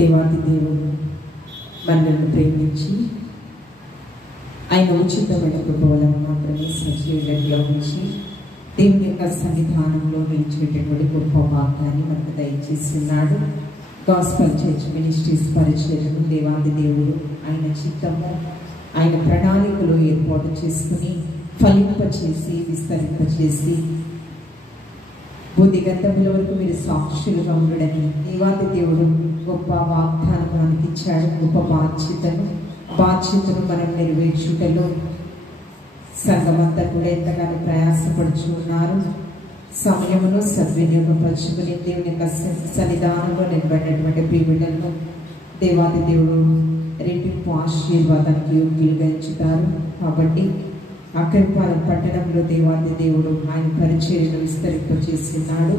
దేవాది దేవుడు మనల్ని ప్రేమించి ఆయన ఉచితమైన కృపవలను మాత్రమే సజీవులలో ఉంచి దేవుని యొక్క సన్నిధానంలో నిలిచేటటువంటి గొప్ప వాగ్దాన్ని మనకు దయచేస్తున్నాడు. గాస్పల్ చర్చ్ మినిస్ట్రీస్ పరిచర్యను దేవాది దేవుడు ఆయన చిత్తము ఆయన ప్రణాళికలో ఏర్పాటు చేసుకుని ఫలింపచేసి విస్తరింపచేసి బుద్ధిగంతముల వరకు మీరు సాక్షులుగా ఉండడని దేవాది దేవుడు గొప్ప వాగ్దానం మనకి ఇచ్చాడు. గొప్ప బాధ్యతను మనం నెరవేర్చుటలో సంఘమంతా కూడా ఎంతగానో ప్రయాసపడుచున్నారు. సమయమును సద్వినియోగపరుచుకుని దేవుని యొక్క సన్నిధానంలో నిలబడినటువంటి ప్రియులను దేవాది దేవుడు రెట్టింపు ఆశీర్వాదానికి యోగ్యులుగా ఎంచుతారు. కాబట్టి అక్కడిపాలెం పట్టణంలో దేవాది దేవుడు ఆయన పరిచర్యను విస్తరింపచేస్తున్నాడు.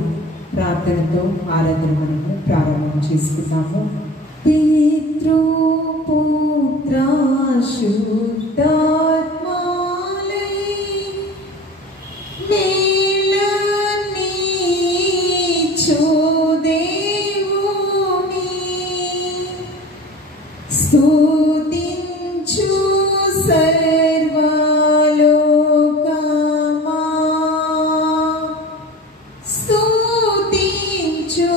ప్రార్థనతో ఆరాధన మనము ప్రారంభం చేసుకున్నాము. పితృ పుత్ర శుద్ధాత్మాలై మేళనీచు దేవుని స్తుతించు సర్వలోకమా స్తుతించు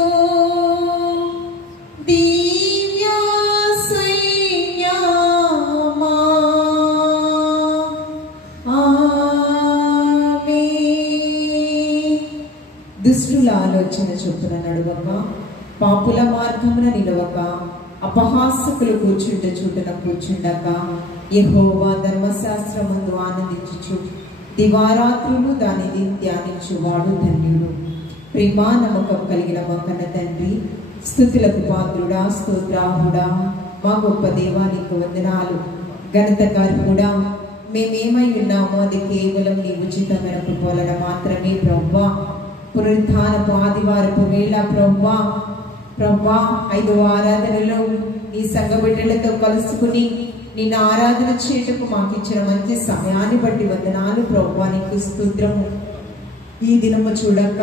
దివ్య సైన్యమా ఆమేన్. దుష్టుల ఆలోచన చొప్పున నడువక పాపుల మార్గమున నిలవక అపహాసకులు కూర్చుంటే చూటన కూర్చుండక యెహోవా ధర్మశాస్త్రమందు ఆనందించుచు దివారాత్రులు దానిని ధ్యానించువాడు ధన్యుడు. ప్రేమ నమ్మకం కలిగిన మా కన్న తండ్రి, స్తుతులకు పాత్రుడా, స్తోత్రాహుడా, మా గొప్ప దేవానికి వందనాలు. ఘనత గర్భుడా, మేమేమై ఉన్నామో అది కేవలం నీ ఉచితమైన కృపవలన మాత్రమే ప్రభువా. పునరుత్థానపు ఆదివారపు వేళ ప్రభువా 5వ ఆరాధనలో నీ సంఘ బిడ్డలతో కలుసుకుని నిన్ను ఆరాధన చేయటకు మాకు ఇచ్చిన మంచి సమయాన్ని బట్టి వందనాలు ప్రభువా. నీకు స్తోత్రము. ఈ దినము చూడక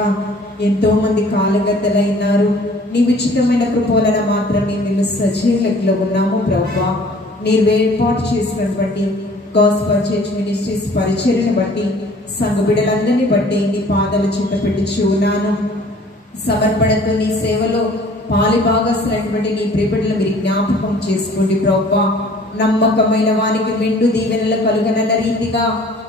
ఎంతో మంది కాలగద్దలైనారు. నీ ఉచితమైన కృపవలన మాత్రమే మేము సజీవులలో ఉన్నాము ప్రభువా. నీవు ఏర్పాటు చేసినటువంటి గాస్పల్ చర్చ్ మినిస్ట్రీస్ పరిచర్యను బట్టి సంఘ బిడ్డలందరినీ బట్టి నీ పాదాలు చింత పెట్టుచు ఉన్నాను. సమర్పణతో నీ సేవలో పాలి భాగస్తులైనటువంటి నీ ప్రియబిడ్డలు మీరు జ్ఞాపకం చేసుకోండి ప్రభువా. నమ్మకమైన వానికి మెండు దీవెనలు కలుగనన్న రీతిగా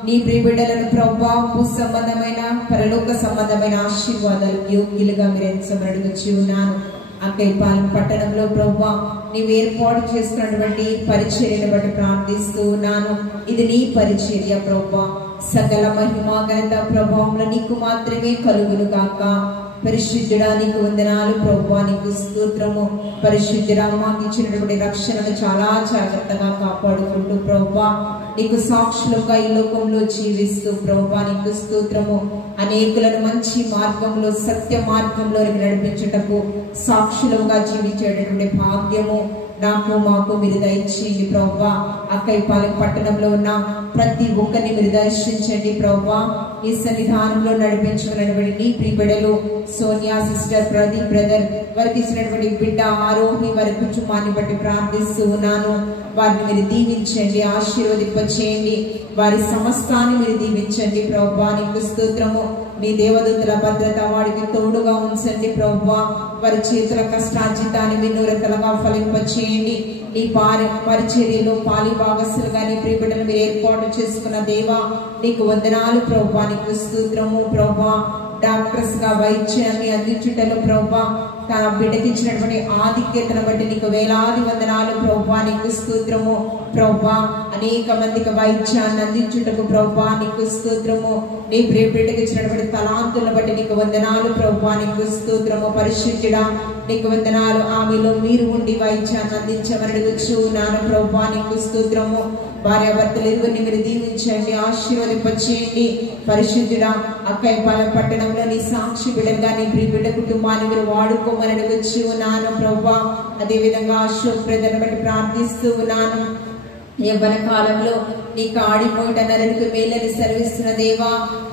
నీ ప్రియబిడ్డలను ప్రభువా భూ సంబంధమైన పరలోక సంబంధమైన ఆశీర్వాదాలు యోగ్యులుగా మీరు ఎంచమడుగుచి ఉన్నాను. అక్కైపాలెం పట్టణంలో ప్రభువా నీవు ఏర్పాటు చేస్తున్నటువంటి పరిచర్యను బట్టి ప్రార్థిస్తూ ఉన్నాను. ఇది నీ పరిచర్య ప్రభువా. సకల మహిమ ఘనత ప్రభావంలో నీకు మాత్రమే కలుగును గాక. పరిశుద్ధుడా నీకు వందనాలు ప్రభువా. నీకు స్తోత్రము. పరిశుద్ధుడా మాకు ఇచ్చినటువంటి రక్షణను చాలా జాగ్రత్తగా కాపాడుకుంటూ ప్రభువా నీకు సాక్షులుగా ఈ లోకంలో జీవిస్తూ ప్రభువా నీకు స్తోత్రము. అనేకులను మంచి మార్గంలో సత్య మార్గంలో నడిపించుటకు సాక్షులుగా జీవించేటటువంటి భాగ్యము నాకు మాకు మీరు దయచేయండి ప్రభువా. అక్కైపాలెం పట్టణంలో ఉన్న ప్రతి ఒక్కరిని మీరు దర్శించండి ప్రభువా. ఈ సన్నిధానంలో నడిపించబడినటువంటి నీ ప్రియబిడ్డలు సోనియా సిస్టర్, ప్రదీప్ బ్రదర్, వారికి ఇచ్చినటువంటి బిడ్డ ఆరోహి వారి కుటుంబాన్ని బట్టి ప్రార్థిస్తూ ఉన్నాను. వారిని మీరు దీవించండి, ఆశీర్వదింపచేయండి. వారి సమస్తాన్ని మీరు దీవించండి ప్రభువా. నీకు స్తోత్రము. మీ దేవదూతల భద్రత వాడికి తోడుగా ఉంచండి ప్రభువా. వారి చేతుల కష్టార్జితాన్ని మీరు నూరతలుగా ఫలింపచేయండి. నీ పరిచర్యలో పాలి భాగస్తులుగా నీ ప్రియబిడ్డలు మీరు ఏర్పాటు చేసుకున్న దేవా నీకు వందనాలు ప్రభువా. నీకు స్తోత్రము ప్రభువా. డాక్టర్స్ గా వైద్యాన్ని అందించుటలో ప్రభువా తన బిడ్డకి ఇచ్చినటువంటి ఆధిక్యతను బట్టి నీకు వేలాది వందనాలు ప్రభువా. నీకు స్తోత్రము ప్రభువా. అనేక మందికి వైద్యాన్ని అందించుటకు ప్రభువా నీకు స్తోత్రము. నీ బిడ్డకి ఇచ్చినటువంటి తలాంతులను బట్టి నీకు వందనాలు ప్రభువా. నీకు స్తోత్రము. పరిశుద్ధుడా నీకు వందనాలు. ఆమెలో మీరు ఉండి వైద్యాన్ని అందించమని అడుగుచు నాను ప్రభువా. నీకు స్తోత్రము. భార్యాభర్తలు ఇరువురిని మీరు దీవించండి, ఆశీర్వదింపచేయండి. పరిశుద్ధుడా అక్కైపాలెం పట్టణంలో నీ సాక్షి బిడ్డగా నీ బిడ్డ కుటుంబాన్ని మీరు వాడుకోమని అడుగుచు ఉన్నాను ప్రభువా. అదే విధంగా అశోక్ బ్రదర్ బట్టి ప్రార్థిస్తూ ఉన్నాను. యవ్వన కాలంలో నీ కాడిపోయిట నరునికి మేలని సెలవిస్తున్న దేవా,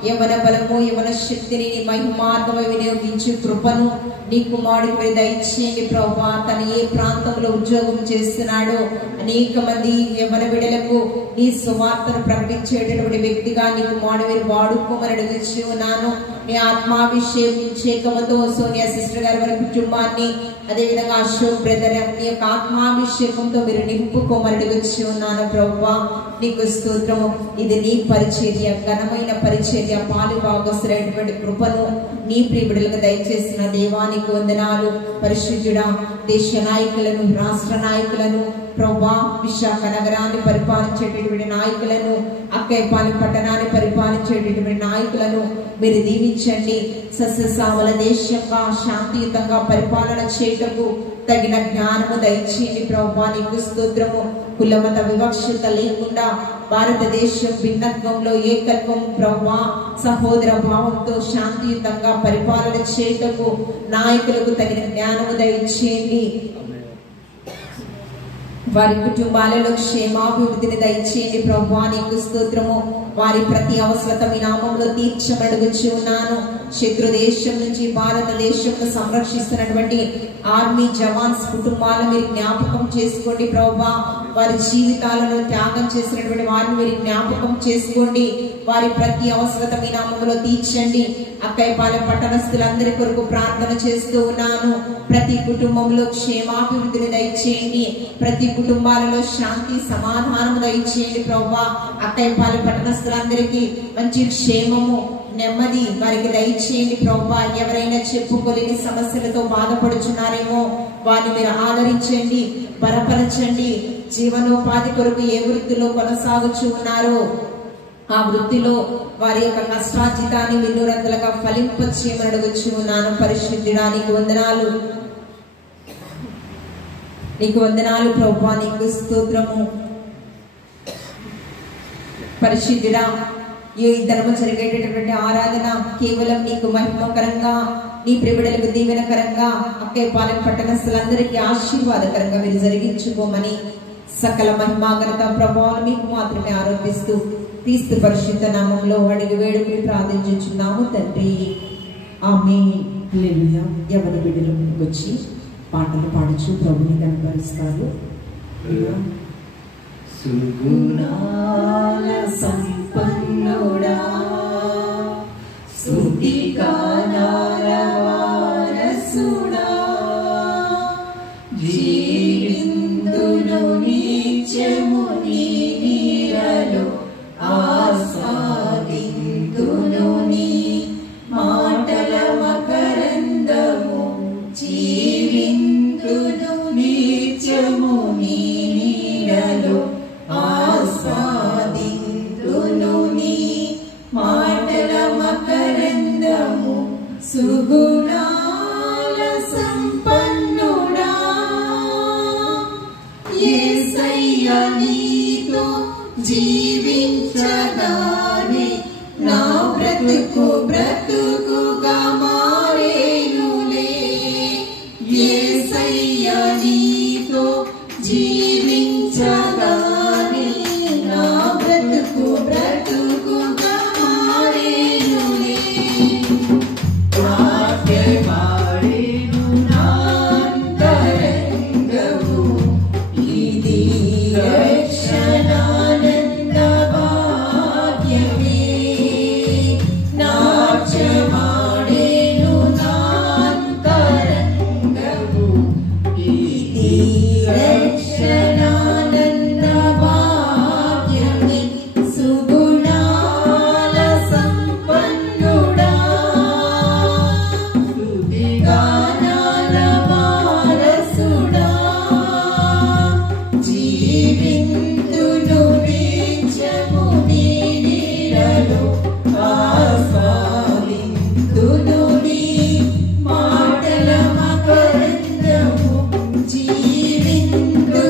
యవ్వన బలము యవ్వన శక్తిని నీ మహిమార్గమై వినియోగించి కృపను నీ కుమారుడికి మీరు దయచేయండి ప్రభువా. తను ఏ ప్రాంతంలో ఉద్యోగం చేస్తున్నాడో అనేక మంది యవ్వన బిడ్డలకు నీ సువార్తను ప్రకటించేటటువంటి వ్యక్తిగా నీ కుమారుడు మీరు వాడుకోమని అడిగి ఉన్నాను. నీ ఆత్మాభిషేకముతో సోనియా సిస్టర్ గారి వారి కుటుంబాన్ని, అదేవిధంగా అశోక్ బ్రదర్ నీ యొక్క ఆత్మాభిషేకంతో మీరు నింపుకోమని అడిగి ఉన్నాను ప్రభువా. నీకు స్తోత్రము. ఇది నీ పరిచర్య, ఘనమైన పరిచర్య, పాలు భాగస్తులైనటువంటి కృపను నీ ప్రియబిడలకు దయచేసిన దేవానికి వందనాలు. పరిశుద్ధుడా, దేశ నాయకులను, రాష్ట్ర నాయకులను ప్రభువా, విశాఖ నగరాన్ని పరిపాలించేటటువంటి నాయకులను, అక్కయ్యపాలెం పట్టణాన్ని పరిపాలించేటటువంటి నాయకులను మీరు దీవించండి. సస్యశ్యామల దేశంగా శాంతియుతంగా పరిపాలన చేయటకు తగిన జ్ఞానము దయచేయండి ప్రభువా. నీకు స్తోత్రము. కులమత వివక్షత లేకుండా భారతదేశం భిన్నత్వంలో ఏకత్వం ప్రభువా, సహోదర భావంతో శాంతియుతంగా పరిపాలన చేయటకు నాయకులకు తగిన జ్ఞానము దయచేయండి. వారి కుటుంబాలలో క్షేమాభివృద్ధిని దయచేయండి ప్రభువా. నీకు స్తోత్రము. వారి ప్రతి అవసరత మీ నామంలో తీర్చబడుచు ఉన్నాను. శత్రు దేశం నుంచి భారతదేశంను సంరక్షిస్తున్నటువంటి ఆర్మీ జవాన్స్ కుటుంబాలను మీరు జ్ఞాపకం చేసుకోండి ప్రభువా. వారి జీవితాలను త్యాగం చేసినటువంటి వారిని మీరు జ్ఞాపకం చేసుకోండి. వారి ప్రతి అవసరత మీ నామంలో తీర్చండి. అక్కయ్యపాలెం పట్టణస్తులందరి కొరకు ప్రార్థన చేస్తూ ఉన్నాను. ప్రతి కుటుంబంలో క్షేమాభివృద్ధిని దయచేయండి. ప్రతి కుటుంబాలలో శాంతి సమాధానం దయచేయండి ప్రభువా. అక్కయ్యపాలెం పట్టణస్తులందరికీ మంచి క్షేమము, నెమ్మది వారికి దయచేయండి ప్రభువా. ఎవరైనా చెప్పుకోలేని సమస్యలతో బాధపడుచున్నారేమో వారిని మీరు ఆదరించండి, బలపరచండి. జీవనోపాధి కొరకు ఏ వృత్తిలో కొనసాగుచూ ఉన్నారో ఆ వృత్తిలో వారి యొక్క కష్టార్జితాన్ని వినూరంతలుగా ఫలింపచేయమని అడుగుచూ ఉన్నాను. పరిశుద్ధుడా, నీకు వందనాలు. నీకు వందనాలు ప్రభువా. నీకు స్తోత్రము. పరిశుద్ధుడా, ఈ ధర్మం జరిగేటటువంటి ఆరాధన కేవలం నీకు మహిమకరంగా, నీ ప్రిబిడలకు దీవెనకరంగా, అక్కయ్యపాలెం పట్టణస్తులందరికీ ఆశీర్వాదకరంగా మీరు జరిగించుకోమని సకల మహిమాగనత ప్రభావం మీకు మాత్రమే ఆరోపిస్తూ క్రీస్తు పరిశుద్ధ నామంలో అడిగి వేడుకుని ప్రార్థించుచున్నాము తండ్రి. ఆమేన్. హల్లెలూయా. యవ్వన బిడ్డలు వచ్చి పాటలు పాడుచు ప్రభుని కనపరుస్తారు. సుగుణాల సంపన్నుడా, స్తుతిగానాల వారసుడా, జీవిందును నిత్యము నీ నీడలో, ఆస్వాదింతును నీ మాటల మకరందము, జీవింతును నిత్యము నీ నీడలో, ఆస్వాదింతును నీ మాటల మకరందము. సుగుణాల సంపన్నుడా, యేసయ్య నీతో జీవించగానే నా బ్రతుకు బ్రతుకుగా మారేనులే. యేసయ్య నీతో జీవించగానే నా బ్రతుకు బ్రతుకుగా మారేనులే. వాక్యమాడేను నా అంతరంగము, ఇది రక్షణానంద భాగ్యమే. నాట్యమాడేను నా అంతరంగము, ఇది రక్షణానంద భాగ్యమే. సుగుణాల సంపన్నుడా, స్తుతిగానాల వారసుడా, జీవింతును నిత్యము నీ నీడలో, ఆస్వాదింతును నీ మాటల మకరందము, జీవింతును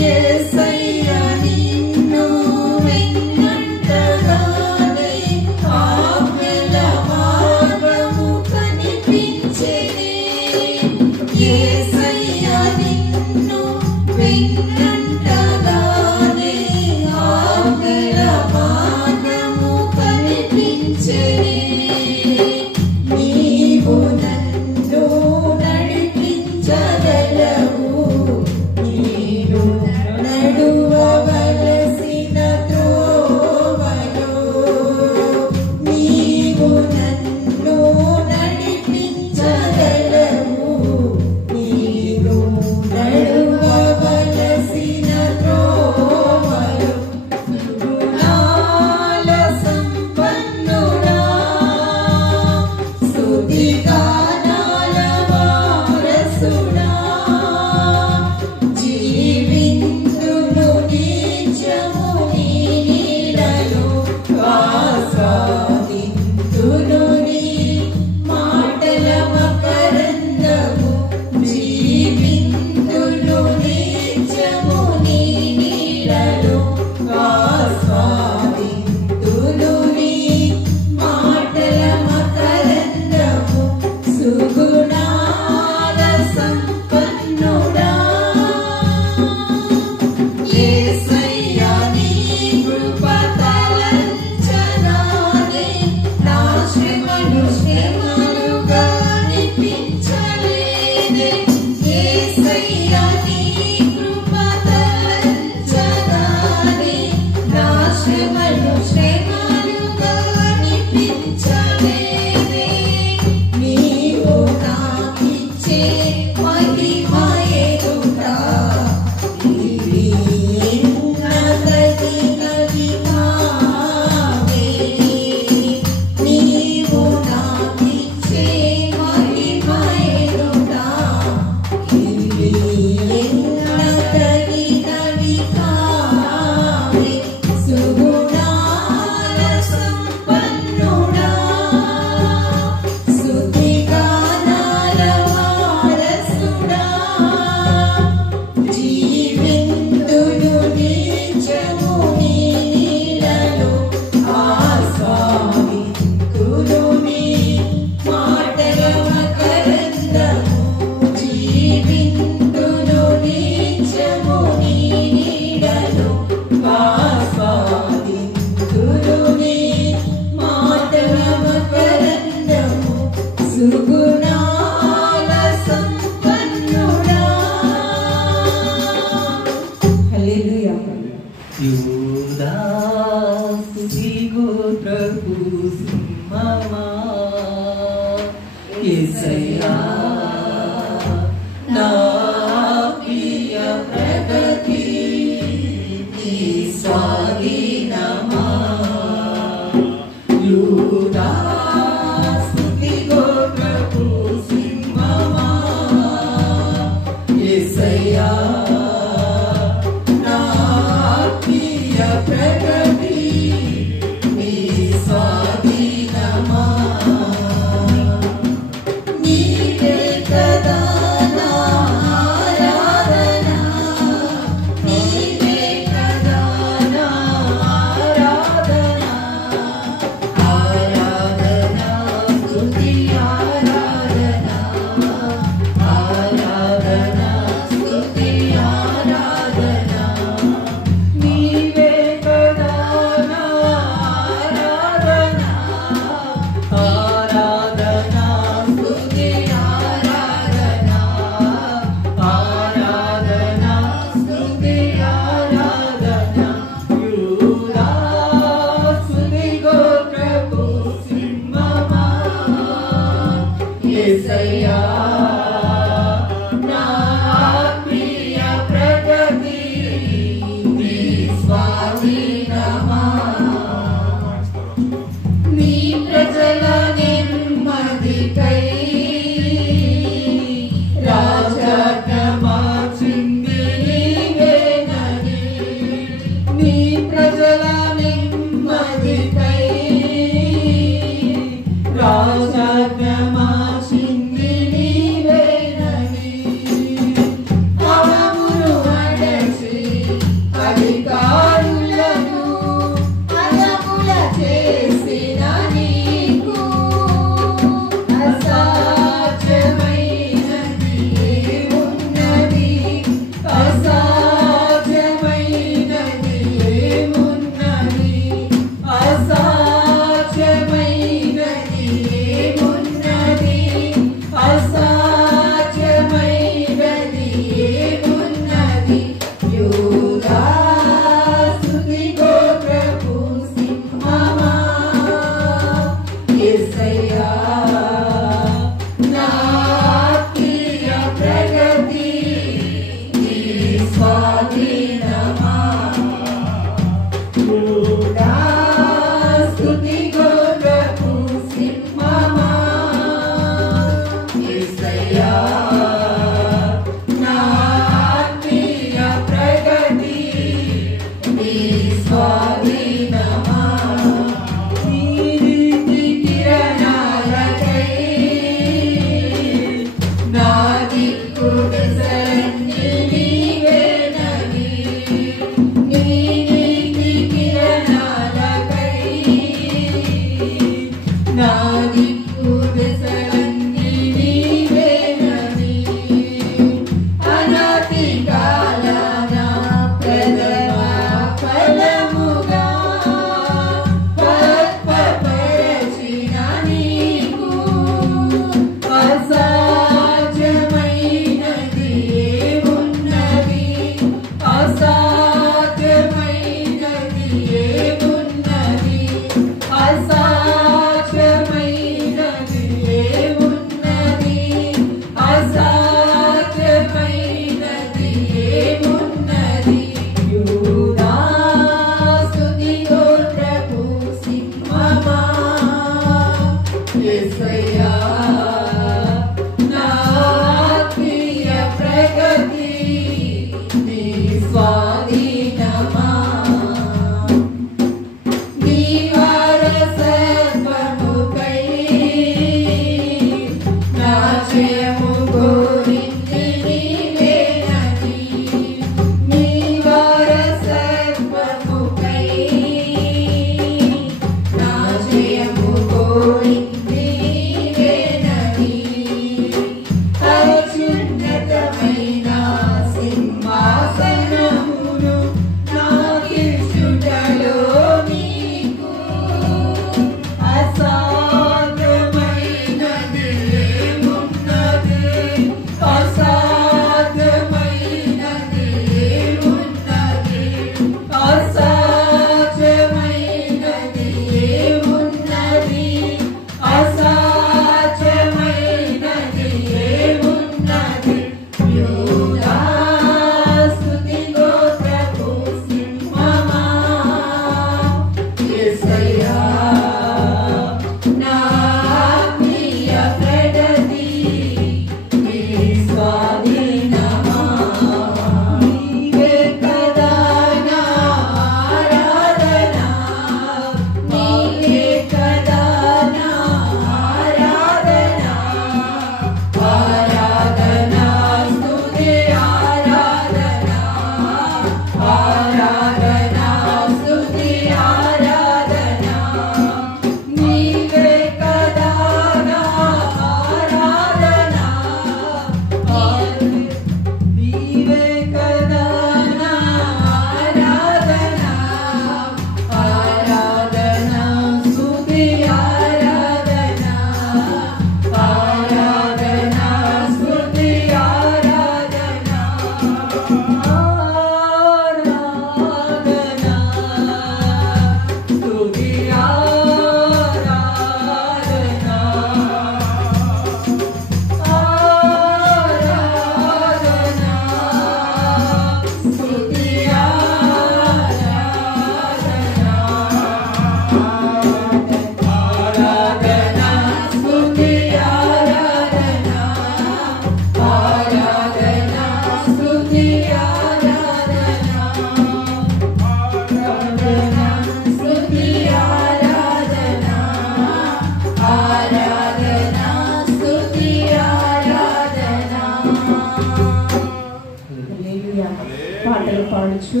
పాటలు పాడుచు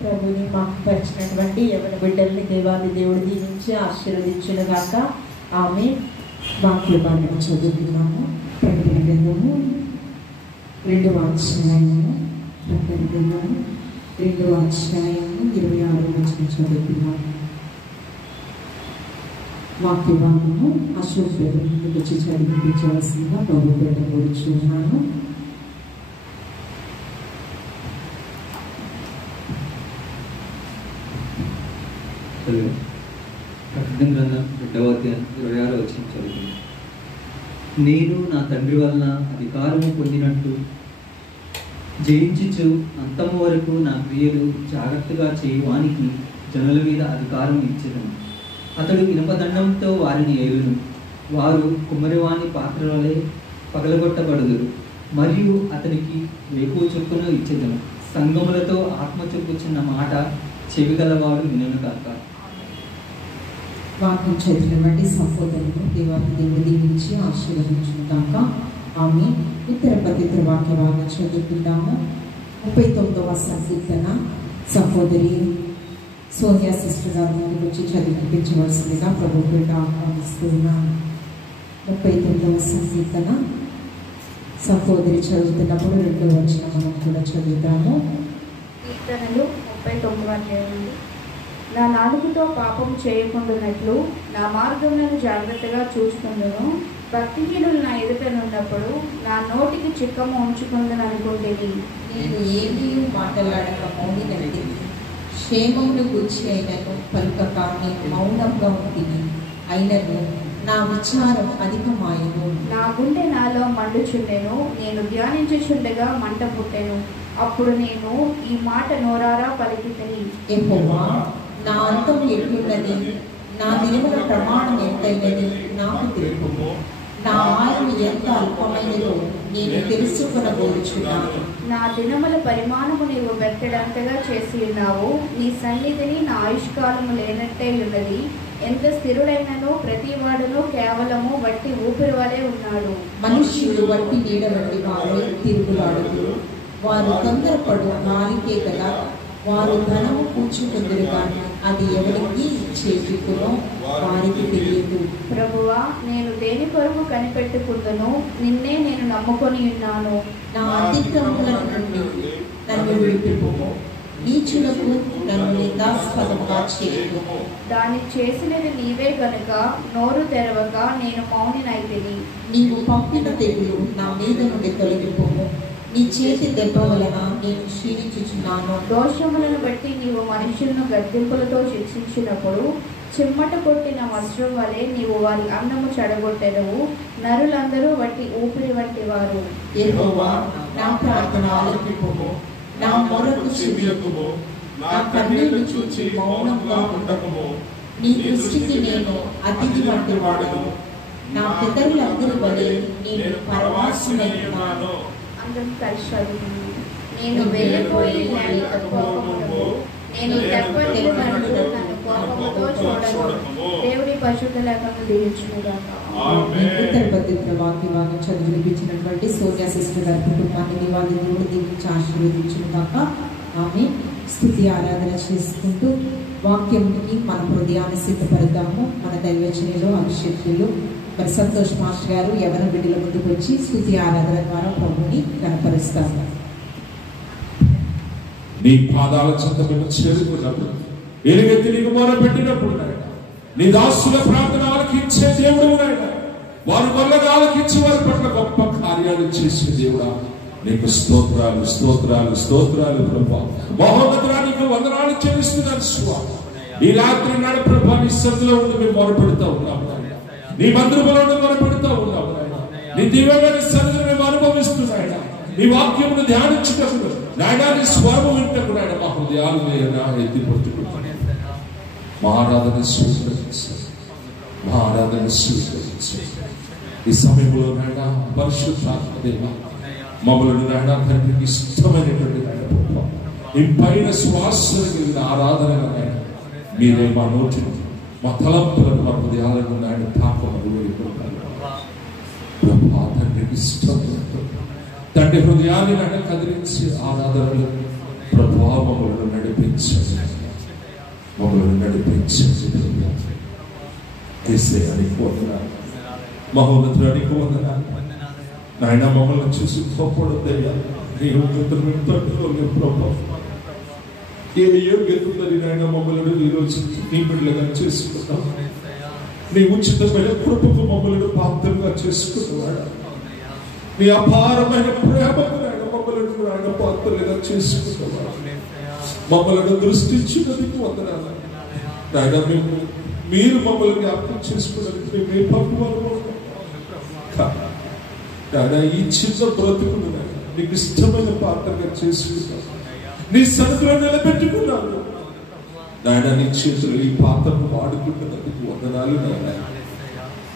ప్రభుని మాకు పరిచినటువంటి యవన బిడ్డల్ని దేవాది దేవుడు దీవించి ఆశీర్వదించును గాక. ఆమె వాక్య భాగం చదువుతున్నాము. ప్రకటన గ్రంథము 2వ అధ్యాయము 26వ వచనం చదువుతున్నాము. వాక్య భాగము అశోక్ వచ్చి చదివించవలసిందిగా ప్రభు పేట కోరుచున్నాను. ప్రకటన గ్రంథం 2వ అధ్యాయం 26వ వచనం చదువుతున్నాను. నేను నా తండ్రి వలన అధికారము పొందినట్టు జయించుచు అంతము వరకు నా క్రియలు జాగ్రత్తగా చేయువానికి జనుల మీద అధికారం ఇచ్చేదను. అతడు ఇనపదండంతో వారిని ఏలును. వారు కుమ్మరివాణి పాత్రలే పగలగొట్టబడుదురు. మరియు అతనికి వేకువ చొప్పున ఇచ్చేదను. సంగములతో ఆత్మ చెప్పుచున్న మాట చెవిగలవాడు వినును కాక. వాక్యం చదివినటువంటి సహోదరులు దేవాది దేవుడు దీవించి ఆశీర్వదించును కాక. ఆమె ఇతర పవిత్ర వాక్య భాగం చదువుకుందాము. 39వ సంకీర్తన సహోదరి సోనియా సిస్టర్ గారి ముందుకు వచ్చి చదివించవలసిందిగా ప్రభు పేట ఆహ్వానిస్తున్నాను. 39వ సంకీర్తన సహోదరి చదువుతున్నప్పుడు 2వ వచనం మనం కూడా చదువుతాము. కీర్తనలు 39వ అధ్యాయం. నా నాలుగుతో పాపం చేయకుండానట్లు నా మార్గములను జాగ్రత్తగా చూసుకుందును. భక్తిహీనులు నా ఎదుటనున్నప్పుడు నా నోటికి చిక్కము ఉంచుకుందననుకుంటేది. నేను ఏమీ మాట్లాడక మౌనినది, క్షేమమును గూర్చి అయినను పలుకక నేను మౌనంగా ఉంటుంది. అయినను నా విచారం అధికమాయను. నా గుండె నాలో మండుచుండెను. నేను ధ్యానించుచుండగా మంట పుట్టెను. అప్పుడు నేను ఈ మాట నోరారా పలికితిని. యెహోవా, నా అంతం ఎట్లున్నది, నా దినముల ప్రమాణం ఎంతైనది నాకు తెలుపుము. నా ఆయువు ఎంత అల్పమైనదో నేను తెలుసుకొనగోరుచున్నాను. నా దినముల పరిమాణము నీవు వెత్తడంతగా చేసి ఉన్నావు. నీ సన్నిధిని నా ఆయుష్కాలము లేనట్టే ఉన్నది. ఎంత స్థిరుడైనను ప్రతివాడును కేవలము వట్టి ఊపిరి వలె ఉన్నాడు. మనుష్యులు వట్టి నీడ వంటి వారు తిరుగులాడుతూ, వారు తొందరపడు గాలికే కదా. వారు ధనము కూర్చుకుందరు కానీ అది ఎవరికి చేతికునో వారికి తెలియదు. ప్రభువా, నేను దేని కొరకు కనిపెట్టుకుందును? నిన్నే నేను నమ్ముకొని ఉన్నాను. నా అతిక్రమముల నుండి నన్ను విడిపిపోము, నీచులకు నన్ను నిందాస్పదముగా చేయము. దాన్ని చేసినది నీవే కనుక నోరు తెరవక నేను మౌనినైతిని. నీవు పంపిన తెగులు నా మీద నుండి తొలగిపోము. నీ చేతి దెబ్బ వలన నేను క్షీణించుచున్నాను. దోషములను బట్టి నీవు మనుషులను గద్దింపులతో శిక్షించినప్పుడు చిమ్మట కొట్టిన వస్త్రం వలె నీవు వారి అన్నము చెడగొట్టెదవు. నరులందరూ వట్టి ఊపిరి వంటి వారు. యెహోవా, నా ప్రార్థన ఆలకింపుము, నా మొరకు చెవియొగ్గుము. నా కన్నీళ్లు చూచి మౌనంగా ఉండకుము. నీ దృష్టికి నేను అతిథి వంటి వాడను. నా పితరులందరి వలె నేను పరవాసునై ఉన్నాను. అందరం కలిసి చదువుకుందాం. నేను వెళ్ళిపోయి కోపమునకు, నేను తెప్పటిల్లినట్లు నన్ను కోపముతో చూడను. దేవుడి పరిశుద్ధ లేఖను దీవించుగాక. ఇతర పవిత్ర వాక్య భాగం చదివించినటువంటి సోనియా సిస్టర్ గారి కుటుంబాన్ని దేవాది దేవుడు దీవించి ఆశీర్వదించుగాక. ఆమె స్తుతి ఆరాధన చేసుకుంటూ వాక్యంకి మన హృదయాన్ని సిద్ధపడతాము. మన దైవచనలో అభిషేకులు మరి సంతోష్ మాస్టర్ గారు యవన బిడ్డల ముందుకు వచ్చి స్తుతి ఆరాధన ద్వారా ప్రభుని కనపరుస్తారు. నీ పాదాల చెంత మేము చేరుకున్నప్పుడు, ఎలుగెత్తి నీకు మొరపెట్టినప్పుడు నీ దాసుల ప్రార్థన ఆలకించే దేవుడు నాయన. వారు వల్ల ఆలకించి వారి పట్ల గొప్ప కార్యాలు చేసే దేవుడా, నీకు స్తోత్రాలు స్తోత్రాలు స్తోత్రాలు ప్రభా. మహోన్నతుడా, నీకు వందనాలు చెల్లిస్తున్నాను స్వామి. ఈ రాత్రి నాడు ప్రభా నీ సన్నిధిలో ఉండి మేము మొరపెడుతూ ఉన్నాము. నీ మందిరంలో మొరపెడుతూ ఉన్నాము. నీ దివ్యమైన సన్నిధిని మేము అనుభవిస్తున్నాయన. నీ వాక్యమును ధ్యానించుటప్పుడు నాయన, నీ స్వరము వింటకు నాయన మా హృదయాలు ఎత్తిపడుతున్నాను. మా ఆరాధన స్వీకరించారు, మా ఆరాధన స్వీకరించారు. ఈ సమయంలో నాయన పరిశుద్ధాత్మ దేవ మమ్మల్ని నాయన తండ్రికి ఇష్టమైనటువంటి నాయన ఈ పైన శ్వాసను కలిగిన ఆరాధన నాయన మీరే మా నోటిని, మా తలంపులను, మా హృదయాలను నాయన తాపము వెళ్ళిపోతారు. తండ్రికి ఇష్టం తండ్రి హృదయాన్ని నాయన కదిలించి ఆరాధనలు ప్రభువా మమ్మల్ని నడిపించండి, మమ్మల్ని నడిపించండి. యేసయ్యానికి వందనాలు, మహోన్నతునికి వందనాలు. నాయన మమ్మల్ని చూసి కోపడద్దయ్యా, నీ యోగ్యతను తట్టుకోలేదు ప్రభు. ఏ యోగ్యత ఉందని నాయన మమ్మల్ని ఈరోజు నీ బిడ్డలుగా చేసుకున్నాం. నీ ఉచితమైన కృపకు మమ్మల్ని పాత్రగా చేసుకున్నాడు. నీ అపారమైన ప్రేమకు నాయన మమ్మల్ని నాయన పాత్రలుగా చేసుకున్నాడు. మమ్మల్ని దృష్టించినందుకు వందనాలు నాయన. మీరు మమ్మల్ని జ్ఞాపకం చేసుకున్నందుకు మేము పక్కువలు నాయన. ఈ చిన్న బ్రతుకును నీకు ఇష్టమైన పాత్రగా చేసుకున్నాను, నీ సన్నిధిలో నిలబెట్టుకున్నాను నాయన. నీ చేతులు ఈ పాత్రను వాడుకుంటున్నందుకు వందనాలు నాయన.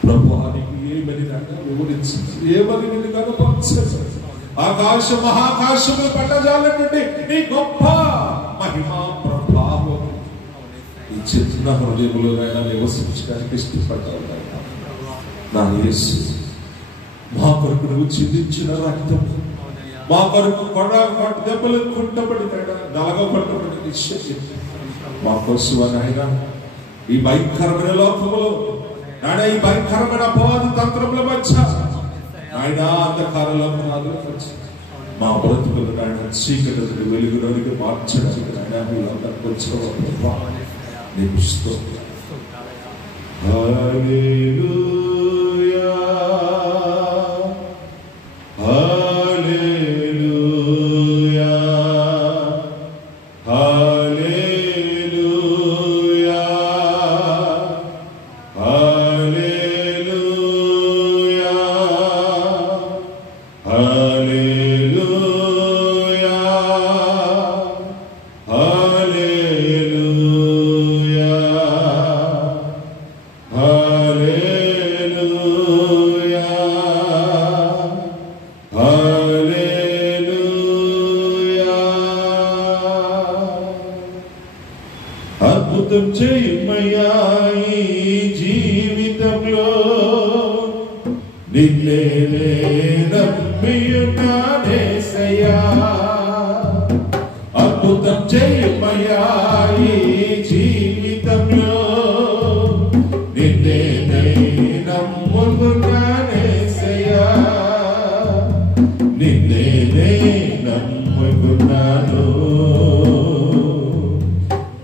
ప్రభువా నీకు ఏమని నాయన వివరించింది, ఏమని నేను కనపరచలేదు. ఆకాశ మహాకాశము పట్టజాలంటే నీ గొప్ప మహిమా ప్రభావం ఈ చిన్న హృదయంలో నాయన నివసించడానికి ఇష్టపడ్డావు నాయన. నా యేసు మా కొరకు నువ్వు చిందించిన రక్తం, మా కొరకు దెబ్బలు కొట్టబడి నలగబట్టబడి నిశ్చయం మా కోసం నాయన. ఈ భయంకరమైన లోకములో నాయన, ఈ భయంకరమైన అపవాది తంత్రముల మధ్య ఆయన అంధకారంలో మా బ్రతుకులు నాయన చీకటి వెలుగులోనికి మార్చడానికి నాయన వీళ్ళందరికీ వచ్చిన నీకు స్తోత్రం. హల్లెలూయా, హల్లెలూయా, హల్లెలూయా, హల్లెలూయా, హల్లెలూయా, హల్లెలూయా, హల్లెలూయా, హల్లెలూయా. అద్భుతం చేయమయ్యా ఈ జీవితంలో, నిన్నే నమ్మియున్నానేసయ్యా. అద్భుతం చేయమయ్యా ఈ జీవితంలో, నిన్నే నమ్ముకున్నానేసయ్యా. నిన్నే నమ్ముకున్నాను,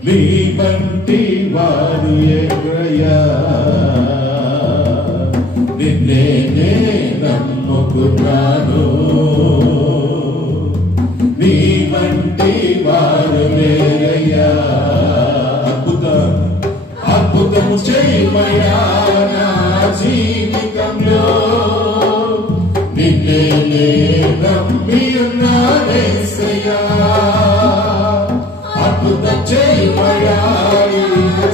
నీ వంటి వారు ఎవ్వరయ్యా. నిన్నే నమ్ముకున్నాను, నీ వంటి వారు లేరయ్యా. అద్భుతం చేయమయ్యా నా జీవితంలో, నిన్నే నమ్మియున్నానేసయ్యా. అద్భుతం చేయమయ్యా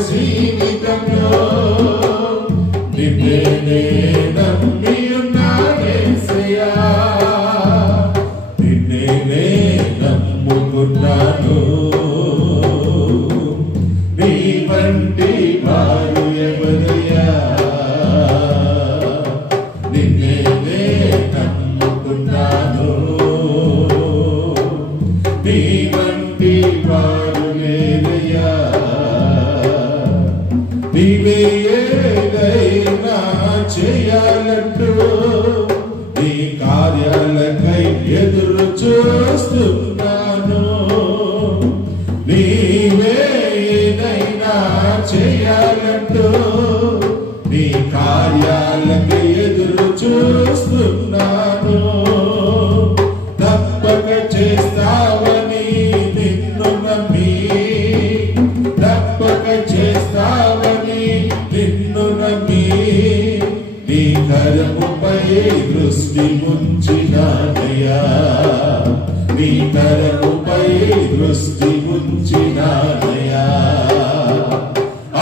జీవితంలో, నిన్నే నమ్మియున్నానేసయ్యా. నిన్నే నమ్ముకున్నాను, నీ వంటి వారు ఎవరయ్యా. నిన్నే నమ్ముకున్నాను, నీ వంటి వారు లేరయ్యా. నీవే ఏదైనా చేయాలంటూ నీ కార్యాలకై ఎదురు చూస్తున్నాను. నీవే ఏదైనా చేయాలంటూ నీ కార్యాలకై ఎదురు చూస్తున్నాను. తప్పక చేస్తావని నిన్ను నమ్మి, తప్పక చేస్తావని నిన్ను నమ్మి, నీ కరముపై దృష్టి ఉంచినానయ్యా. నీ కరముపై దృష్టి ఉంచినానయ్యా.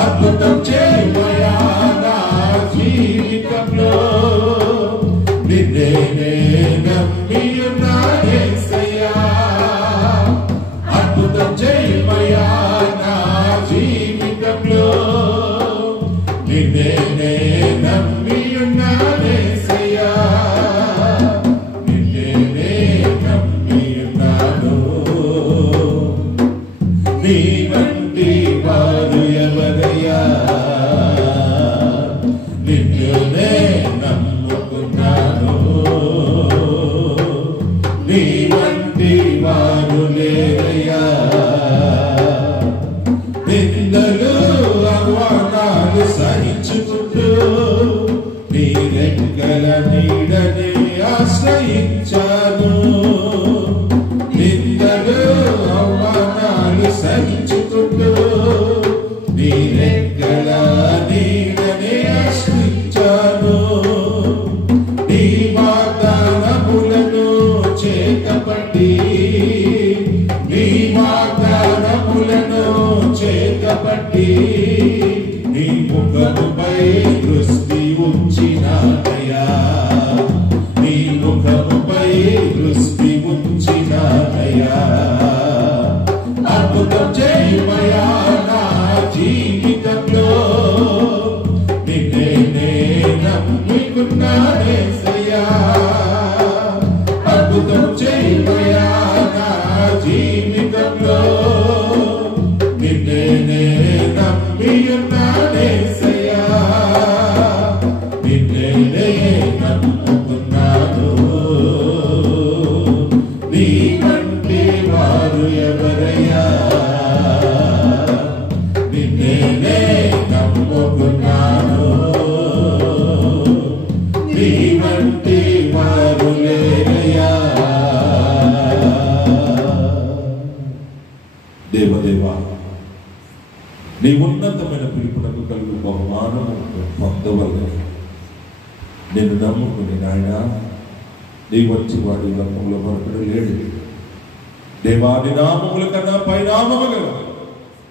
అద్భుతం చేయమయ్యా నా జీవితంలో, నిన్నే నమ్మియున్నానేసయ్యా. అద్భుతం చేయమయ్యా నా జీవితంలో, నిన్నే నమ్మియున్నానేసయ్యా. నిన్నే నమ్మియున్నాను, వంటి వారు లేరయ్యా. నిందలు అవమానాలు సహించుకుంటూ నీ రెక్కల నీడని ఆశ్రయించాను. నిందలు అవమానాలు సహించుకుంటూ నీ రెక్కల నీడని ఆశ్రయించాను. నీ వాగ్దానములను చేతపట్టి నీ వాగ్దానములను చేతపట్టి నీ ముఖముపై దృష్టి ఉంచినానయ్యా. నీ ముఖముపై దృష్టి ఉంచినానయ్యా. అద్భుతం చేయమయా నా జీవితంలో. నిన్నే నమ్ముకున్నానేసయ్యా. అద్భుతం చేయమయా నా జీవితంలో. నిన్నే నమ్మియున్నానేసయ్యా. నిన్నే నమ్ముకున్నాను. నీ వంటి వారు ఎవరయ్యా. నిన్నే నమ్ముకున్నాను. నీ వంటి వారు లేరయ్యా. దేవదేవా, నీ ఉన్నతమైన పిలుపునకు కలుగు బహుమానము పొందవలని నేను నమ్ముకుని నాయన, నీ వచ్చి వాడి లోకంలో మరొకడు లేడు. దేవాది నామముల కన్నా పైనామము గల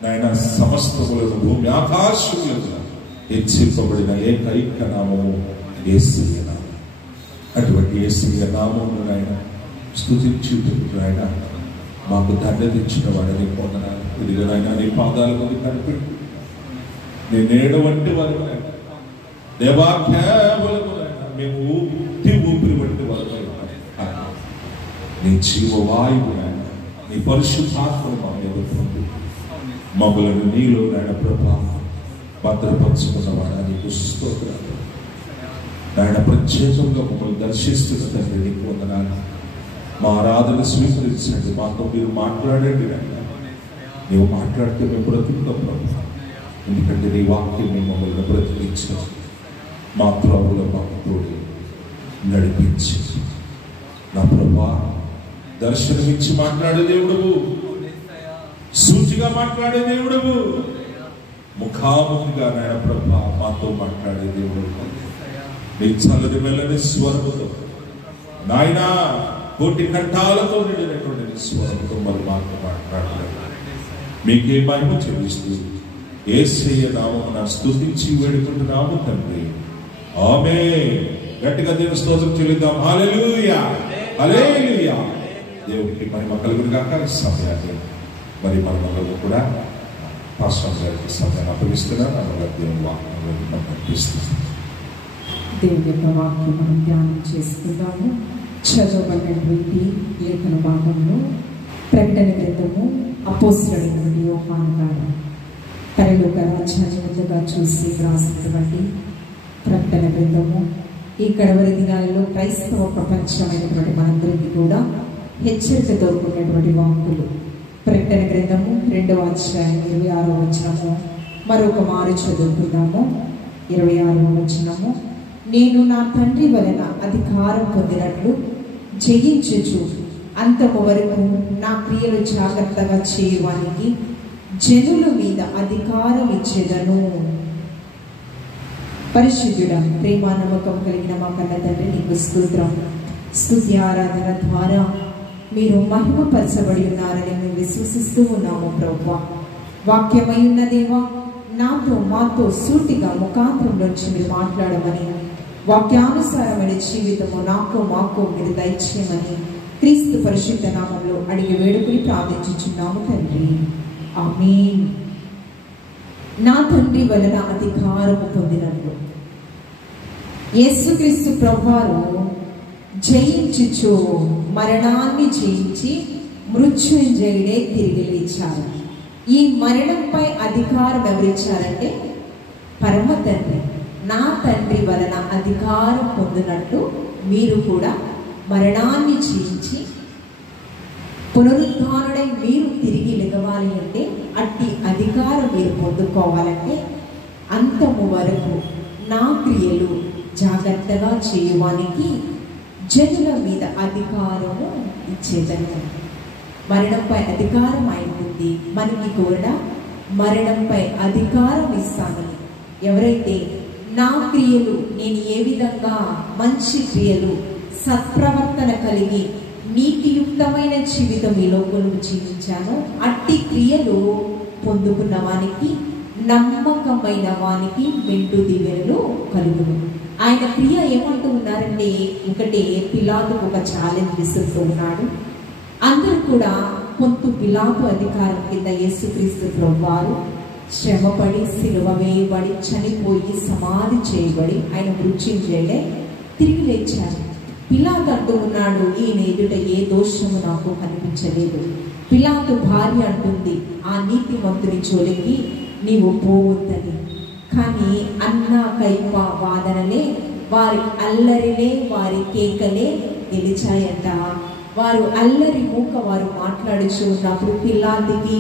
నాయన సమస్తములను భూమి ఆకాశములకు హెచ్చింపబడిన ఏకైక నామము యేసయ్య నామం. అటువంటి యేసయ్య నామమును నాయన స్తుతించుటకు నాయన మాకు ధన్యత ఇచ్చిన వాడని పొందనాలు. ఇదిగో నాయన నీ పాదాల మీద కనిపెట్టు. నీ నీడ వంటి వారు దేవా, కేవలము మేము ఊపిరి వంటి వారు. నీ జీవవాయువు నాయన, నీ పరిశుద్ధాత్మను మా మీద పొంది మమ్మలను నీలో నాయన ప్రభావం భద్రపరుచుకున్నవాడా నీకు స్తోత్రాలు. నాయన ప్రత్యేకంగా మమ్మల్ని దర్శిస్తున్న తండ్రి నీకు వందనాలు. మా ఆరాధన స్వీకరించండి. మాతో మీరు మాట్లాడండి నాయన. నీవు మాట్లాడితే మేము బ్రతుకుతాం ప్రభు. ఎందుకంటే నీ వాక్యం మమ్మల్ని బ్రతికించు. మా ప్రభువులో మాకు తోడి నడిపించి నా ప్రభా దర్శనమిచ్చి మాట్లాడే దేవుడువు, సూచిగా మాట్లాడే దేవుడువు, ముఖాముఖిగా నాయన ప్రభా మాతో మాట్లాడే దేవుడు. నీ చల్లటి మెల్లని స్వరముతో నాయన కోటి కంఠాలతో నిండినటువంటి స్వరముతో మరి మాతో మాట్లాడలేదు. మీకే మహిమ చెల్లిస్తూ యేసయ్య నామమున స్తుతించి వేడుకుంటున్నాము తండ్రి. ఆమేన్. గట్టిగా దేవుని స్తోత్రం చెల్లిద్దాం. హల్లెలూయా, హల్లెలూయా. దేవునికి మహిమ కలుగును గాక. సమయాన్ని మరి మనలో కూడా పాస్టర్ గారికి సమయాన్ని అప్పగిస్తున్నాను. అమ్మగారు దేవుని వాక్యం పంపిస్తుంది. దేవుని యొక్క వాక్యం మనం ధ్యానం చేసుకుందాము. చదవబడినటువంటి లేఖన భాగంలో ప్రకటన గ్రంథము అపోస్తలుడైనటువంటి యోహాను గారు పరలోక రాజ్యాన్ని ముందుగా చూసి రాసినటువంటి ప్రకటన గ్రంథము ఈ కడవరి దినాలలో క్రైస్తవ ప్రపంచమైనటువంటి మనందరికీ కూడా హెచ్చరికతో కూడినటువంటి వాక్కులు. ప్రకటన గ్రంథము 2వ అధ్యాయం 26వ వచనము మరొక మారు చదువుకుందాము. 26వ వచనము, నేను నా తండ్రి వలన అధికారం పొందినట్లు జయించుచు అంతము వరకు నా క్రియలు జాగ్రత్తగా చేయడానికి జనుల మీద అధికారం ఇచ్చేదను. పరిశుద్ధుడా, ప్రేమ నమ్మకం కలిగిన మా కన్న తండ్రి నీకు స్తోత్రం. స్తుతి ఆరాధన ద్వారా మీరు మహిమపరచబడి ఉన్నారని మేము విశ్వసిస్తూ ఉన్నాము ప్రభువా. వాక్యమై ఉన్న దేవా, నాతో మాతో సూటిగా ముఖాంతరంలోంచి మీరు మాట్లాడమని, వాక్యానుసారమైన జీవితము నాకు మాకు మీరు దయచేయమని క్రీస్తు పరిశుద్ధ నామంలో అడిగి వేడుకుని ప్రార్థించుచున్నాము తండ్రి. ఆమేన్. నా తండ్రి వలన అధికారము పొందినట్లు యేసుక్రీస్తు ప్రభువారు జయించుచు మరణాన్ని జయించి మృత్యుంజయుడే తిరిగి లేచారు. ఈ మరణంపై అధికారం ఎవరిచ్చారంటే పరమ తండ్రి. నా తండ్రి వలన అధికారం పొందినట్టు మీరు కూడా మరణాన్ని జయించి పునరుద్ధానుడై మీరు తిరిగి లెగవాలి అంటే, అట్టి అధికారం మీరు పొందుకోవాలంటే, అంతము వరకు నా క్రియలు జాగ్రత్తగా చేయడానికి జనుల మీద అధికారము ఇచ్చేదను. మరణంపై అధికారం ఆయనకుంది, మనకి కూడా మరణంపై అధికారం ఇస్తానని. ఎవరైతే నా క్రియలు, నేను ఏ విధంగా మంచి క్రియలు, సత్ప్రవర్తన కలిగి నీతియుక్తమైన జీవితం ఈ లోకంలో జీవించానో అట్టి క్రియలు పొందుకున్న వానికి, నమ్మకమైన వానికి మెండు దీవెనలు కలుగును. ఆయన క్రియ ఏమంటూ ఉన్నారంటే, ఒకటే పిలాతుకు ఒక ఛాలెంజ్ విసురుతూ ఉన్నాడు. అందరూ కూడా కొంత పిలాతు అధికారం కింద యేసుక్రీస్తు ప్రభువారు శ్రమపడి, సిలువ వేయబడి, చనిపోయి, సమాధి చేయబడి, ఆయన మృత్యుంజయుడై తిరిగి లేచారు. పిలాతు అంటూ ఉన్నాడు, ఈయన ఎదుట ఏ దోషము నాకు కనిపించలేదు. పిలాతు భార్య అంటుంది, ఆ నీతిమంతుని జోలికి నీవు పోవద్దని. కానీ అన్న కైప వాదనలే, వారి అల్లరిలే, వారి కేకలే గెలిచాయంట. వారు అల్లరి మూక వారు మాట్లాడుచు ఉన్నప్పుడు పిలాతుకి,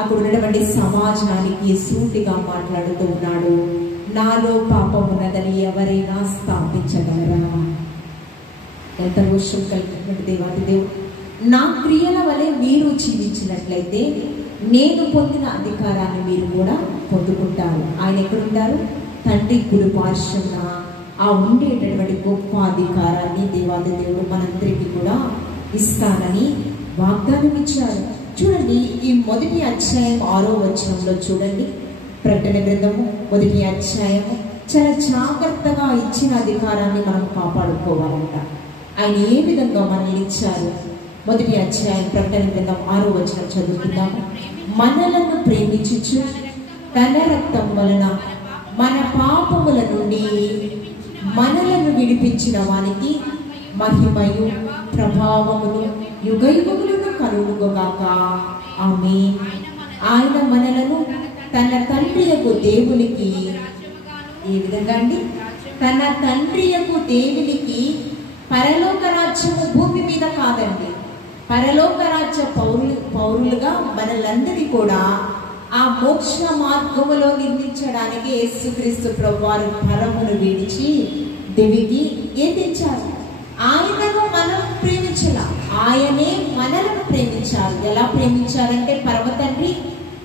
అక్కడ ఉన్నటువంటి సమాజానికి సూటిగా మాట్లాడుతూ ఉన్నాడు, నాలో పాపం ఉన్నదని ఎవరైనా స్థాపించగలరా? ఎంత రోషం కలిగినటువంటి దేవాది దేవుడు, నా క్రియల వలె మీరు జీవించినట్లయితే నేను పొందిన అధికారాన్ని మీరు కూడా పొందుకుంటారు. ఆయన ఎక్కడుంటారు? తండ్రి కుడి పార్శ్వమున ఆ ఉండేటటువంటి గొప్ప అధికారాన్ని దేవాది దేవుడు మనందరికీ కూడా ఇస్తానని వాగ్దానం ఇచ్చారు. చూడండి, ఈ మొదటి అధ్యాయం 6వ వచనంలో చూడండి, ప్రకటన గ్రంథము 1వ అధ్యాయము చాలా జాగ్రత్తగా ఇచ్చిన అధికారాన్ని మనం కాపాడుకోవాలంట. ఆయన ఏ విధంగా మనల్ని ఇచ్చారు? 1వ అధ్యాయం ప్రకటన గ్రంథం 6వ వచనం చదువుకుందాము. మనలను ప్రేమించుచు తన రక్తం వలన మన పాపముల నుండి మనలను విడిపించిన వానికి మహిమయు ప్రభావములు యుగయుగములను కలుగుగాక. ఆమేన్. ఆయన మనలను తన తండ్రియకు దేవునికి, ఏ విధంగా అండి? తన తండ్రియకు దేవునికి పరలోక రాజ్యము భూమి మీద కాదండి, పరలోక రాజ్య పౌరులుగా మనలందరినీ కూడా ఆ మోక్ష మార్గములో నిర్మించడానికి యేసుక్రీస్తు ప్రభువారు పరమును విడిచి దివికి ఎదించారు. ఆయనను మనం ప్రేమించాల, ఆయనే మనలను ప్రేమించారు. ఎలా ప్రేమించారంటే, పరమ తండ్రి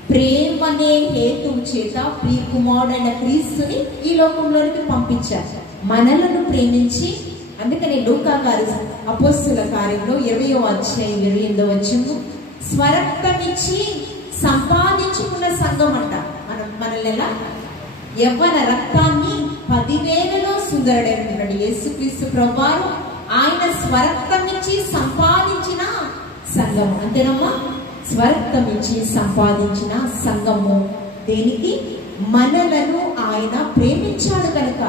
ప్రేమనే హేతువు చేత ప్రియకుమారుడైన క్రీస్తుని ఈ లోకంలోనికి పంపించారు, మనలను ప్రేమించి. అందుకని లూకా గారు అపోస్తుల కార్యంలో 20వ అధ్యాయం 28వ వచనం, స్వరక్తమిచ్చి సంపాదించుకున్న సంఘం అంట. మనల్ని ఎలా? యవ్వన రక్తాన్ని 10,000లో సుందరుడైనటువంటి యేసుక్రీస్తు ప్రభువారు ఆయన స్వరక్తమిచ్చి సంపాదించిన సంఘం. అంతేనమ్మా? స్వరక్తమిచ్చి సంపాదించిన సంఘము. దేనికి? మనలను ఆయన ప్రేమించాడు కనుక.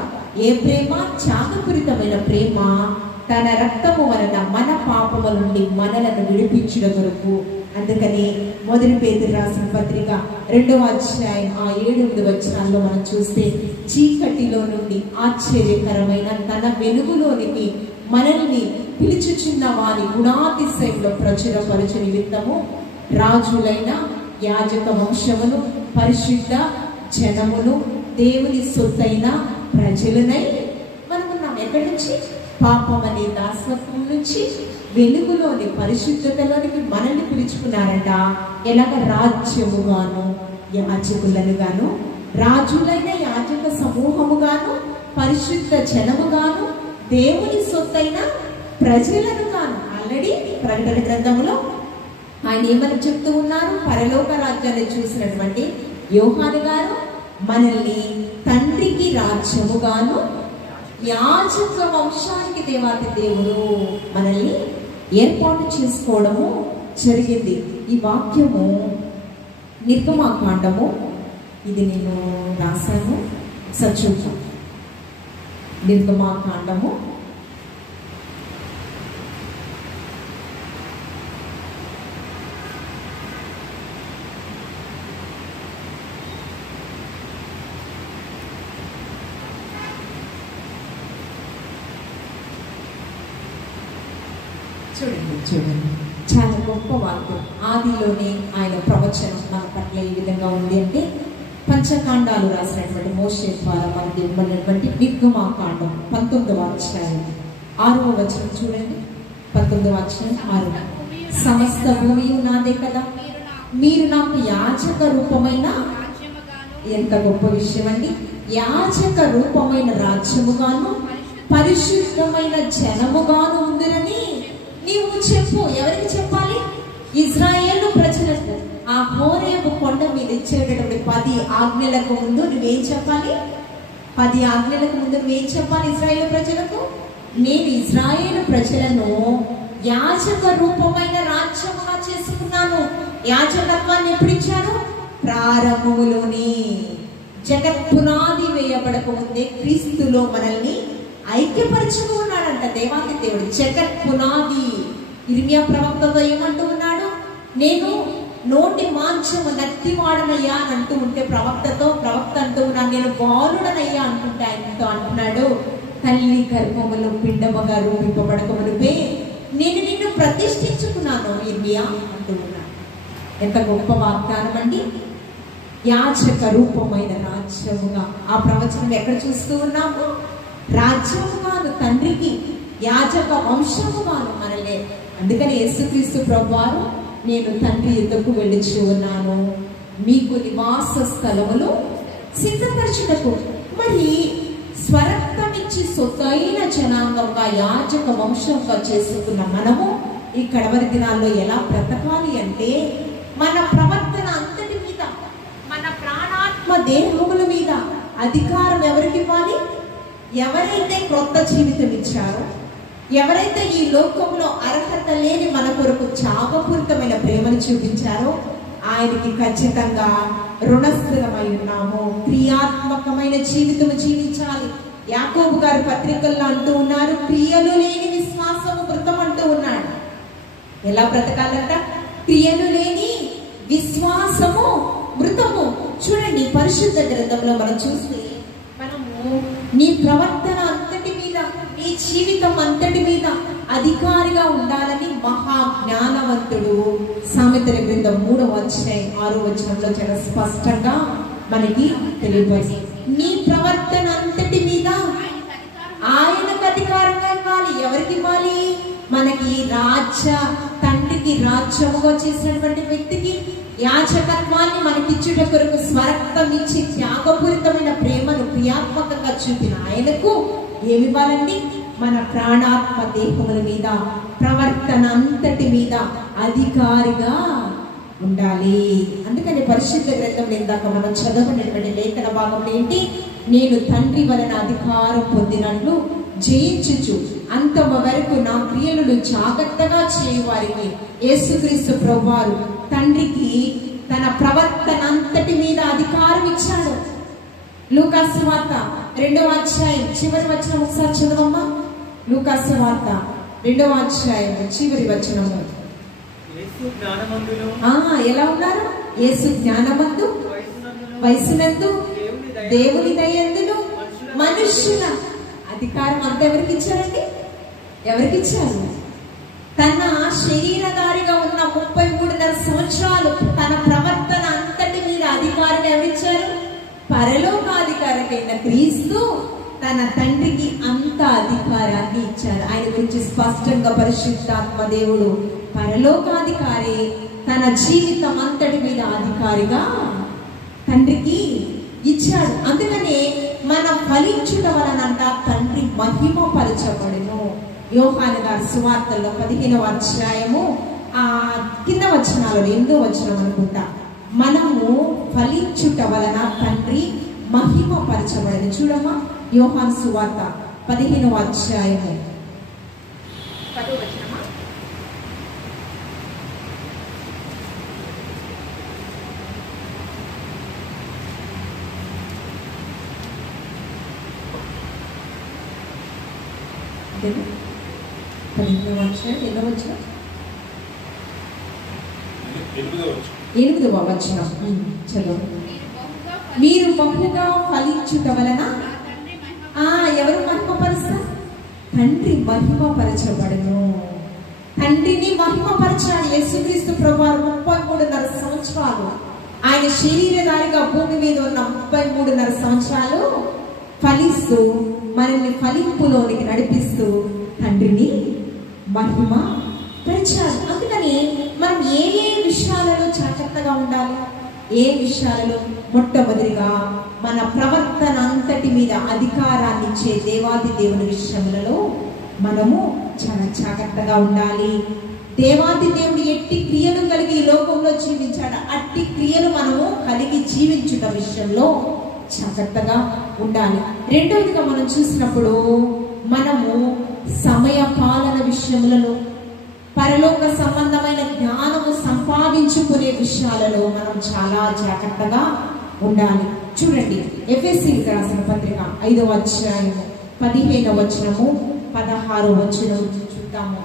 ఏ ప్రేమ? త్యాగపూరితమైన ప్రేమ. తన రక్తము వలన మన పాపముల నుండి మనలను విడిపించుట కొరకు. అందుకని 1 పేతురు రాసిన పత్రిక 2వ అధ్యాయం 7-8 వచనాల్లో మనం చూస్తే, చీకటిలో నుండి ఆశ్చర్యకరమైన తన వెలుగులోనికి మనల్ని పిలుచుచున్న వారి గుణాతిశయంలో ప్రచురపరచు నిమిత్తము రాజులైన యాజక వంశమును, పరిశుద్ధ జనమును, దేవుని సొత్తైన ప్రజలనై మనమున్నాం. ఎక్కడి నుంచి? పాపం అనే దాసత్వం నుంచి వెలుగులోని పరిశుద్ధతలోనికి మనల్ని పిలుచుకున్నారంట. ఎలాగ? రాజ్యముగాను, యాజకులను గాను, రాజులైన యాజక సమూహముగాను, పరిశుద్ధ జనముగాను, దేవుని సొత్తైన ప్రజలను గాను. ఆల్రెడీ ప్రకటన గ్రంథంలో ఆయన ఏమని చెప్తూ ఉన్నారు? పరలోక రాజ్యాన్ని చూసినటువంటి యోహాను గారు మనల్ని తండ్రికి రాజ్యముగాను, యాజక వంశానికి దేవాతి దేవుడు మనల్ని ఏర్పాటు చేసుకోవడము జరిగింది. ఈ వాక్యము నిర్గమాకాండము, ఇది నేను రాశాను, సచూపం. నిర్గమాకాండము చూడండి చాలా గొప్ప వాక్యం. ఆదిలోనే ఆయన ప్రవచనం మన పట్ల ఏ విధంగా ఉంది అంటే, పంచకాండాలు రాసినటువంటి మోషే ద్వారా మనకి ఇవ్వబడినటువంటి నిర్గమాకాండం 19వ అధ్యాయం 6వ వచనం చూడండి. 19వ అధ్యాయం 6. సమస్త భూమి నాదే కదా, మీరు నాకు యాజక రూపమైన, ఎంత గొప్ప విషయం అండి, యాజక రూపమైన రాజ్యముగాను పరిశుద్ధమైన జనముగాను ఉందిరని నీవు చెప్పు. ఎవరికి చెప్పాలి? ఇజ్రాయేలు ప్రజలకు. ఆ హోరేబు కొండ మీద ఇచ్చేటటువంటి 10 ఆజ్ఞలకు ముందు నువ్వేం చెప్పాలి? 10 ఆజ్ఞలకు ముందు నువ్వేం చెప్పాలి ఇజ్రాయేలు ప్రజలకు? నేను ఇజ్రాయేలు ప్రజలను యాజక రూపమైన రాజ్యముగా చేసుకున్నాను. యాజకత్వాన్ని ఎప్పుడు ఇచ్చాను? ప్రారంభములోని, జగత్ పునాది వేయబడక ముందే క్రీస్తులో మనల్ని ఐక్యపరచుకు ఉన్నాడంట దేవాది దేవుడు. జగత్ పునాది. ఇర్మియా ప్రవక్తతో ఏమంటూ ఉన్నాడు? నేను నోటి మాంసము నత్తివాడనయ్యా అని అంటూ ఉంటే ప్రవక్త అంటూ ఉన్నాడు, నేను బాలుడనయ్యా అంటుంటే ఆయనతో అంటున్నాడు, తల్లి గర్భములో పిండముగా రూపింపబడక మునిపే నేను నిన్ను ప్రతిష్ఠించుకున్నాను ఇర్మియా అంటూ ఉన్నాడు. ఎంత గొప్ప వాగ్దానం అండి. యాజక రూపమైన రాజ్యముగా. ఆ ప్రవచనం ఎక్కడ చూస్తూ ఉన్నాము? రాజ్యముగాను తండ్రికి, యాజక వంశముగాను మనలే. అందుకని యేసుక్రీస్తు ప్రభువారు, నేను తండ్రి యుద్ధకు వెళ్ళిచి ఉన్నాను, మీకు నివాస స్థలములు సిద్ధపరచుటకు. మరి స్వరక్తమిచ్చి సొత్తైన జనాంగంగా యాజక వంశంగా చేసుకున్న మనము ఈ కడవరి దినాల్లో ఎలా బ్రతకాలి అంటే, మన ప్రవర్తన అంతటి మీద, మన ప్రాణాత్మ దేహముల మీద అధికారం ఎవరికి ఇవ్వాలి? ఎవరైతే క్రొత్త జీవితం ఇచ్చారో, ఎవరైతే ఈ లోకంలో అర్హత లేని మన కొరకు త్యాగపూరితమైన ప్రేమను చూపించారో ఆయనకి ఖచ్చితంగా రుణస్థిరమై ఉన్నాము. క్రియాత్మకమైన జీవితం జీవించాలి. యాకోబు గారు పత్రికల్లో అంటూ ఉన్నారు, క్రియలు లేని విశ్వాసము మృతం అంటూ ఉన్నాడు. ఎలా బ్రతకాలంట? క్రియలు లేని విశ్వాసము మృతము. చూడండి, పరిశుద్ధ గ్రంథంలో మనం చూస్తే మనము నీ ప్రవర్తన అంతటి మీద, నీ జీవితం అంతటి మీద అధికారిగా ఉండాలని మహా జ్ఞానవంతుడు సామెతల గ్రంథం 3వ అధ్యాయం 6వ వచనంలో చాలా స్పష్టంగా మనకి తెలియదు. నీ ప్రవర్తన అంతటి మీద ఆయనకు అధికారంగా ఇవ్వాలి. ఎవరికి ఇవ్వాలి? మనకి తండ్రికి రాజ్యముగా చేసినటువంటి వ్యక్తికి యాజకత్వాన్ని మనకిచ్చుట కొరకు స్వరక్తం ఇచ్చి త్యాగపూరితమైన ప్రేమను క్రియాత్మకంగా చూపిన ఆయనకు ఏమివ్వాలండి? మన ప్రాణాత్మ దేహముల మీద, ప్రవర్తన అంతటి మీద అధికారిగా ఉండాలి. అందుకని పరిశుద్ధ గ్రంథంలో ఇందాక మనం చదవనటువంటి లేఖన భాగం ఏంటి? నేను తండ్రి వలన అధికారం పొందినట్లు జయించుచు అంతమ వరకు నా క్రియలను జాగ్రత్తగా చేయవారికి యేసుక్రీస్తు ప్రభువారు తండ్రికి తన ప్రవర్తన అంతటి మీద అధికారం ఇచ్చాడు. లూకాసు సువార్త 2వ అధ్యాయం చివరి వచనం ఒకసారి చదవమ్మా. లూకాసు సువార్త 2వ అధ్యాయం చివరి వచనము. ఎలా ఉన్నారు? యేసు జ్ఞానమందు, వయసునందు, దేవుని దయందును, మనుష్యుల అధికారం అంతా ఎవరికి ఇచ్చారండి? ఎవరికి ఇచ్చారు? తన శరీరధారిగా ఉన్న 33.5 సంవత్సరాలు తన ప్రవర్తన అంతటి మీద అధికారం ఎవరిచ్చారు? పరలోకాధికారికైన క్రీస్తు తన తండ్రికి అంత అధికారాన్ని ఇచ్చారు. ఆయన గురించి స్పష్టంగా పరిశుద్ధాత్మ దేవుడు పరలోకాధికారి తన జీవితం అంతటి మీద అధికారిగా తండ్రికి ఇచ్చాడు. అందుకనే మన ఫలించుట వలనంట తండ్రి మహిమ పరచబడును. యోహాను గారి సువార్తల్లో 15వ అధ్యాయము కింద వచనాలు 8వ వచనం అనుకుంటా, మనము ఫలించుట వలన తండ్రి మహిమ పరచబడను. చూడమ్మా, యోహాను సువార్త 15వ అధ్యాయము 10వ వచనమా? ఎనిమిదవ వచనం చదువు. మీరు బహుగా ఫలించుట వలన ఎవరు మహిమపరుస్తారు? తండ్రి మహిమపరచబడును. తండ్రిని మహిమపరచాడు. యేసుక్రీస్తు ప్రభువారు 33.5 సంవత్సరాలు ఆయన శరీరధారిగా భూమి మీద ఉన్న 33.5 సంవత్సరాలు ఫలిస్తూ మనల్ని ఫలింపులోనికి నడిపిస్తూ తండ్రిని మహిమ పరిచాడు. అందుకని మనం ఏ విషయాలలో జాగ్రత్తగా ఉండాలి? ఏ విషయాలలో? మొట్టమొదటిగా మన ప్రవర్తన అంతటి మీద అధికారాన్ని ఇచ్చే దేవాది దేవుని విషయములలో మనము చాలా జాగ్రత్తగా ఉండాలి. దేవాది దేవుడు ఎట్టి క్రియలు కలిగి ఈ లోకంలో జీవించాడు. అట్టి క్రియలు మనము కలిగి జీవించుట విషయంలో జాగ్రత్తగా ఉండాలి. రెండవదిగా మనం చూసినప్పుడు మనము సమయ పాలన విషయములలో, పరలోక సంబంధమైన జ్ఞానము సంపాదించుకునే విషయాలలో మనం చాలా జాగ్రత్తగా ఉండాలి. చూడండి, ఎఫెసీయులకు రాసిన పత్రిక 5వ అధ్యాయము 15వ వచనము 16వ వచనం చూద్దాము.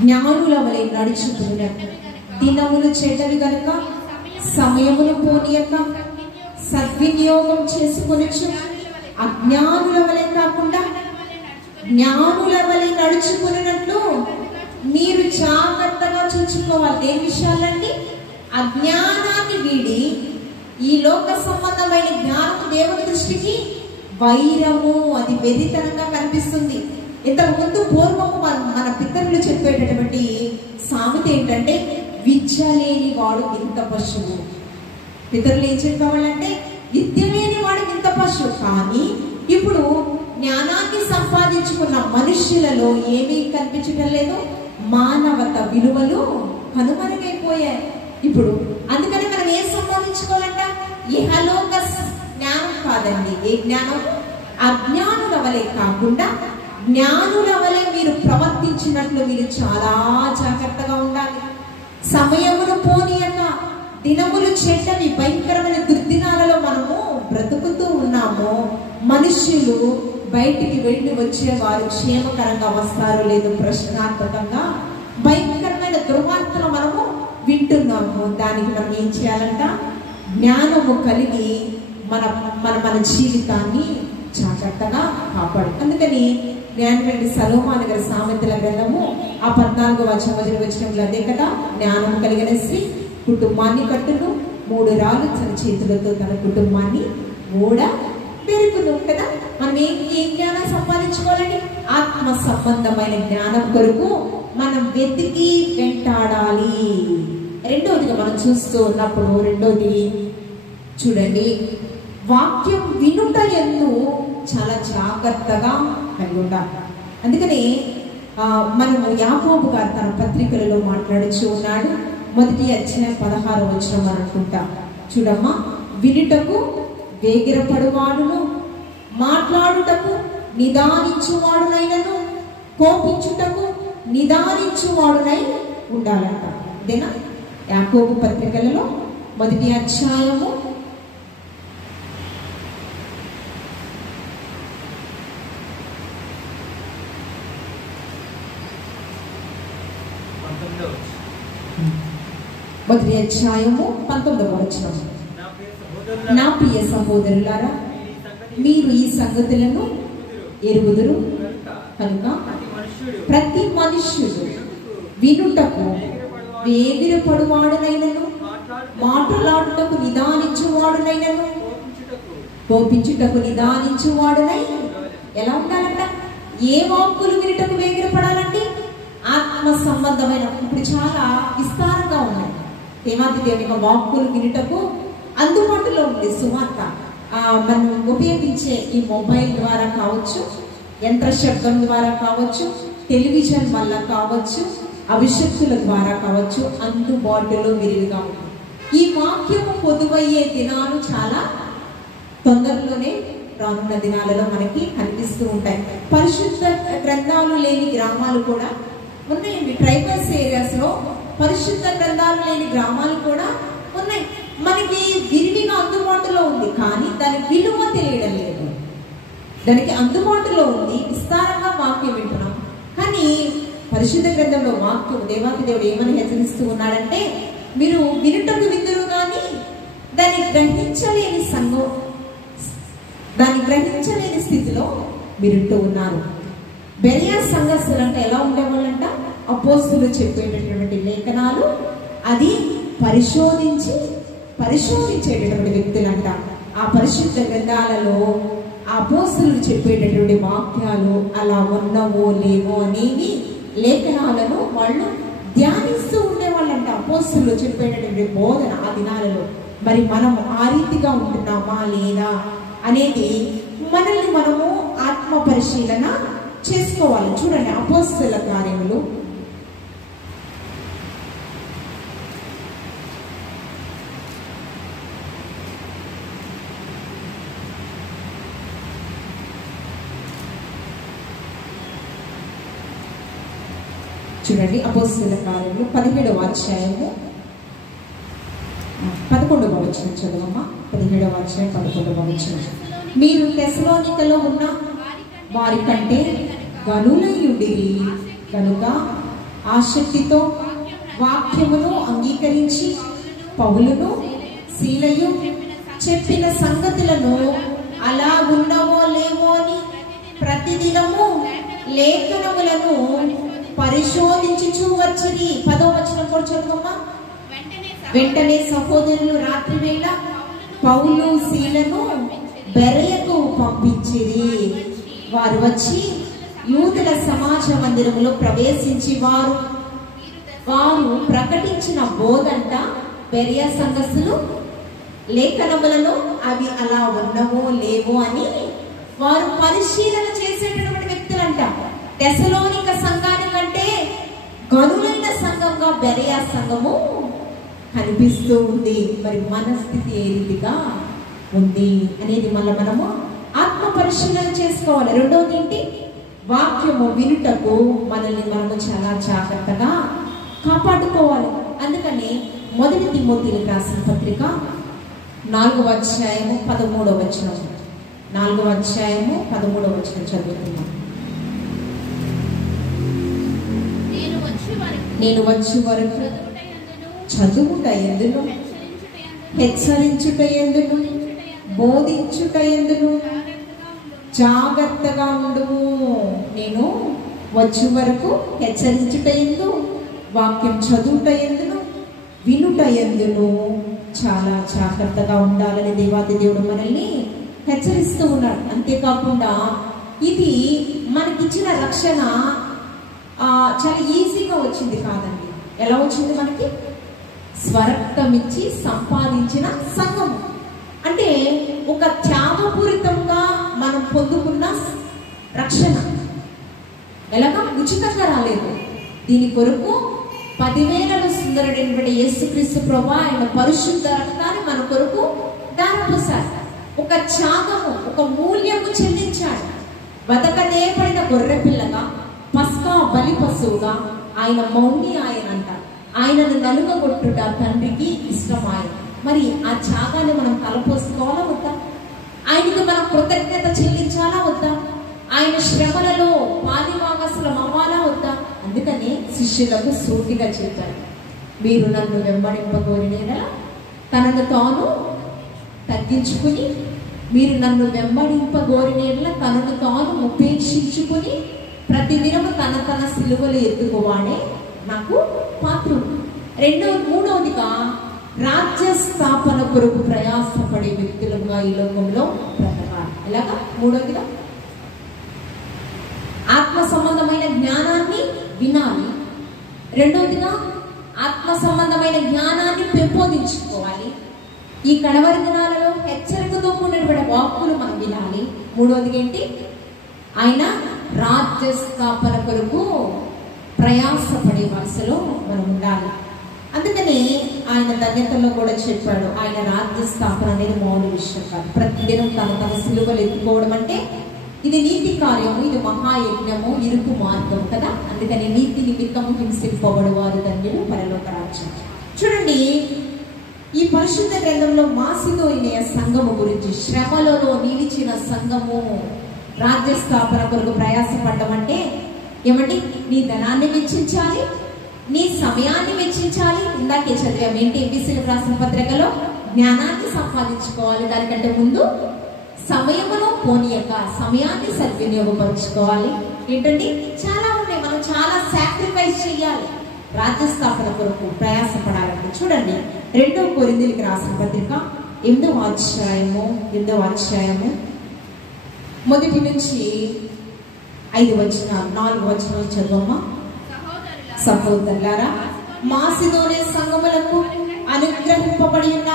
జ్ఞానుల వలె నడుచుకున్నట్టు దినములు చెడ్డవి గనుక సమయమును పోనీయక సద్వినియోగం చేసుకొనొచ్చు. అజ్ఞానుల వలె కాకుండా జ్ఞానుల వలె నడుచుకున్నట్లు మీరు జాగ్రత్తగా చూసుకోవాలి. ఏ విషయాలండి? అజ్ఞానాన్ని వీడి ఈ లోక సంబంధమైన జ్ఞానం దేవుని దృష్టికి వైరము, అది వెరితనంగా కనిపిస్తుంది. ఇంతకు ముందు పూర్వము మన పితరులు చెప్పేటటువంటి సామెత ఏంటంటే, విద్య లేని వాడు ఇంత పశువు. పితరులు ఏం చెప్పేవాళ్ళంటే, విద్య లేని వాడు ఇంత పశువు. కానీ ఇప్పుడు జ్ఞానాన్ని సంపాదించుకున్న మనుష్యులలో ఏమీ కనిపించడం లేదు. మానవత విలువలు కనుమరుగైపోయాయి ఇప్పుడు. అందుకని మనం ఏం సంపాదించుకోవాలంట? ఇహలోక జ్ఞానం కాదండి. ఏ జ్ఞానం? అజ్ఞానుల వలె కాకుండా జ్ఞానుల వలె మీరు ప్రవర్తించినట్లు మీరు చాలా జాగ్రత్తగా ఉండాలి. సమయమును పోనీయక దినములు చెడ్డవి, భయంకరమైన దుర్దినాలలో మనము బ్రతుకుతూ ఉన్నాము. మనుష్యులు బయటికి వెళ్ళి వచ్చేవారు క్షేమకరంగా వస్తారో లేదో ప్రశ్నార్థకంగా భయంకరమైన దుర్వార్తలు మనము వింటున్నాము. దానికి మనం ఏం చేయాలంట? జ్ఞానము కలిగి మన జీవితాన్ని జాగ్రత్తగా కాపాడు. అందుకని జ్ఞానమైన సలోమాను గారి సామెతల గ్రంథము 14వ వచనంలో అదే కదా, జ్ఞానం కలిగిన స్త్రీ కుటుంబాన్ని కట్టును, 3 రాళ్ళు తన చేతులతో తన కుటుంబాన్ని మూడ పెరుగును కదా. మనం ఏ జ్ఞానం సంపాదించుకోవాలండి? ఆత్మ సంబంధమైన జ్ఞానం కొరకు మనం వెతికి వెంటాడాలి. రెండవదిగా మనం చూస్తూ ఉన్నప్పుడు, రెండోది చూడండి, వాక్యం వినుట యందు చాలా జాగ్రత్తగా కలిగి ఉండాలి. అందుకని మనము యాకోబు గారు తన పత్రికలలో మాట్లాడుచూ ఉన్నాడు. 1వ అధ్యాయం 16వ వచనం అనుకుంటా. చూడమ్మా, వినుటకు వేగిరపడువాడును, మాట్లాడుటకు నిదానించువాడునైనను, కోపించుటకు నిదానించువాడునై ఉండాలంట. అదేనా? యాకోబు పత్రికలలో 1వ అధ్యాయము 1వ అధ్యాయము 19వ వచనం. నా ప్రియ సహోదరులారా, మీరు ఈ సంగతులను ఎరుగుదురు కనుక ప్రతి మనుష్యుడు వినుటకు వేగిరపడువాడునైనను, మాట్లాడుటకు నిదానించువాడునైనను, కోపించుటకు నిదానించువాడునై ఎలా ఉండాలంట? ఏ వాక్కులు వినుటకు వేగిరపడాలండి? ఆత్మ సంబంధమైన, ఇప్పుడు చాలా విస్తారంగా ఉన్నాయి. దేవాది దేవుని యొక్క వాక్కులు వినుటకు అందుబాటులో ఉంది సువార్త. మనం ఉపయోగించే ఈ మొబైల్ ద్వారా కావచ్చు, యంత్ర శబ్దం ద్వారా కావచ్చు, టెలివిజన్ వల్ల కావచ్చు, అభిషక్తుల ద్వారా కావచ్చు, అందుబాటులో విరివిగా ఉంది. ఈ వాక్యము పొదువయ్యే దినాలు చాలా తొందరలోనే రానున్న దినాలలో మనకి కనిపిస్తూ ఉంటాయి. పరిశుద్ధ గ్రంథాలు లేని గ్రామాలు కూడా ఉన్నాయండి. ట్రైబల్స్ ఏరియాస్ లో పరిశుద్ధ గ్రంథాలు లేని గ్రామాలు కూడా ఉన్నాయి. మనకి విరివిగా అందుబాటులో ఉంది, కానీ దాని విలువ తెలియడం లేదు. దానికి అందుబాటులో ఉంది, విస్తారంగా వాక్యం వింటున్నాం, కానీ పరిశుద్ధ గ్రంథంలో వాక్యం దేవాది దేవుడు ఏమని హెచ్చరిస్తూ ఉన్నాడంటే, మీరు వినుటకు విందురు కానీ దాన్ని గ్రహించలేని స్థితిలో వింటూ ఉన్నారు. బెరియా సంఘస్థులు అంటే ఎలా ఉండేవాళ్ళంట? అపోస్తులు చెప్పేటటువంటి లేఖనాలు అది పరిశోధించేటటువంటి వ్యక్తులంట. ఆ పరిశుద్ధ గ్రంథాలలో ఆ అపోస్తులు చెప్పేటటువంటి వాక్యాలు అలా ఉన్నవో లేవో అనేవి లేఖనాలను వాళ్ళు ధ్యానిస్తూ ఉండేవాళ్ళంట. అపోస్తులు చెప్పేటటువంటి బోధన ఆ దినాలలో మరి మనం ఆ రీతిగా ఉంటున్నామా లేదా అనేది మనల్ని మనము ఆత్మ పరిశీలన చేసుకోవాలి. చూడండి, అపోస్తుల కార్యములు 17వ అధ్యాయము 11వ వచనం చదవమ్మా. 17వ అధ్యాయం 11వ వచనం. మీరు తెస్సలోనికలో ఉన్న వారి కంటే గనులై ఉండిరి కనుక ఆసక్తితో వాక్యమును అంగీకరించి పౌలును సీలయు చెప్పిన సంగతులను అలా ఉన్నవో లేవో అని ప్రతిదినము లేఖనములను పరిశోధించుచూ వచ్చిరి. 10వ వచనం కూడా చదువమ్మా. వెంటనే సహోదరులు రాత్రి వేళ పౌలు సీలను బెరయకు పంపించిరి. వారు వచ్చి యూదుల సమాజ మందిరములో ప్రవేశించి వారు ప్రకటించిన బోధంట బెరియా సంఘస్థులు లేఖనములను అవి అలా ఉన్నవో లేవో అని వారు పరిశీలన చేసేటటువంటి వ్యక్తులంట. తెస్సలోనిక సంఘానికంటే గనులైన సంఘంగా బెరియా సంఘము కనిపిస్తూ ఉంది. మరి మన స్థితి ఏ రీతిగా ఉంది అనేది మళ్ళీ మనము ఆత్మ పరిశీలన చేసుకోవాలి. రెండవది ఏంటి? వాక్యము వినుటకు మనల్ని మనము చాలా జాగ్రత్తగా కాపాడుకోవాలి. అందుకని 1 తిమోతికి రాసిన పత్రిక 4వ అధ్యాయము 13వ వచనం. 4వ అధ్యాయము 13వ వచనం చదువుతున్నాం. నేను వచ్చి వరకు చదువుట ఎందును, హెచ్చరించుట ఎందును, బోధించుట ఎందును జాగ్రత్తగా ఉండుము. నేను వచ్చే వరకు హెచ్చరించుట ఎందు, వాక్యం చదువుట ఎందును, వినుట ఎందును చాలా జాగ్రత్తగా ఉండాలని దేవాది దేవుడు మనల్ని హెచ్చరిస్తూ ఉన్నాడు. అంతేకాకుండా ఇది మనకిచ్చిన రక్షణ చాలా ఈజీగా వచ్చింది కాదండి. ఎలా వచ్చింది? మనకి స్వరక్తం ఇచ్చి సంపాదించిన సంఘం అంటే ఒక త్యాగపూరితంగా మనం పొందుకున్న రక్షణ. ఎలాగా? ఉచితంగా రాలేదు. దీని కొరకు 10,000 సుందరుడైనటువంటి యేసుక్రీస్తు ప్రభువు ఆయన పరిశుద్ధ రక్తాన్ని మన కొరకు దారపోసాడు. ఒక త్యాగము, ఒక మూల్యము చెల్లించాడు. బతకనే పడిన గొర్రె పిల్లగా, పస్కా బలి పశువుగా ఆయన మౌని ఆయన అంటారు. ఆయనను నలుగగొట్టుట తండ్రికి ఇష్టం. ఆయన మరి ఆ త్యాగాన్ని మనం తలపోసుకోవాలా వద్దా? ఆయనకు మనం కృతజ్ఞత చెల్లించాలా వద్దా? ఆయన శ్రమలలో పాలివాగసులం అవ్వాలా వద్దా? అందుకని శిష్యులకు సూటిగా చెప్పారు, మీరు నన్ను వెంబడింపగోరిన తనను తాను తగ్గించుకుని, మీరు నన్ను వెంబడింపగోరిన తనను తాను ఉపేక్షించుకుని ప్రతిదినము తన సిలువలు ఎత్తుకోవాడే నాకు పాత్రుడు. మూడవదిగా రాజ్య స్థాపన కొరకు ప్రయాసపడే వ్యక్తులుగా ఈ లోకంలో బ్రతకాలి. ఎలాగా? మూడవదిగా ఆత్మ సంబంధమైన జ్ఞానాన్ని వినాలి. రెండవదిగా ఆత్మ సంబంధమైన జ్ఞానాన్ని పెంపొందించుకోవాలి. ఈ కడవరి దినాలలో హెచ్చరికతో కూడిన వాక్కులు మనం వినాలి. మూడవదిగా ఏంటి? ఆయన రాజ్య స్థాపన కొరకు ప్రయాసపడే వరుసలో మనం ఉండాలి. అందుకని ఆయన ధన్యతల్లో కూడా చెప్పాడు, ఆయన రాజ్య స్థాపన అనేది మామూలు విషయం కాదు. ప్రతిదినం తన సిలువలు ఎత్తుకోవడం అంటే ఇది నీతి కార్యము, ఇది మహాయజ్ఞము, ఇరుకు మార్గం కదా. అందుకని నీతి నిమిత్తము హింసింపబడు వారు ధన్యులు పరలోక రాజ్యం. చూడండి, ఈ పరిశుద్ధ గ్రంథంలో మాసిదోనియ సంఘము గురించి, శ్రమలలో నిలిచిన సంఘము రాజ్య స్థాపన కొరకు ప్రయాసపడడం అంటే ఏమండి? నీ ధనాన్ని వెచ్చించాలి, నీ సమయాన్ని వెచ్చించాలి. ఇందాకే చదివాం ఏంటి? ఎబిసిలకు రాసిన పత్రికలో జ్ఞానాన్ని సంపాదించుకోవాలి. దానికంటే ముందు సమయములో పోనీయక సమయాన్ని సద్వినియోగపరుచుకోవాలి. ఏంటండి చాలా ఉన్నాయి. మనం చాలా సాక్రిఫైస్ చేయాలి రాజ్య స్థాపన కొరకు ప్రయాసపడాలంటే. చూడండి 2 కొరింథీయులకు రాసిన పత్రిక 8వ అధ్యాయము 1 నుంచి 5 వచనాలు 4 వచనాలు చదవమ్మా. సహోదరులారా, మాసిదోనియ సంఘములకు అనుగ్రహింపబడి ఉన్న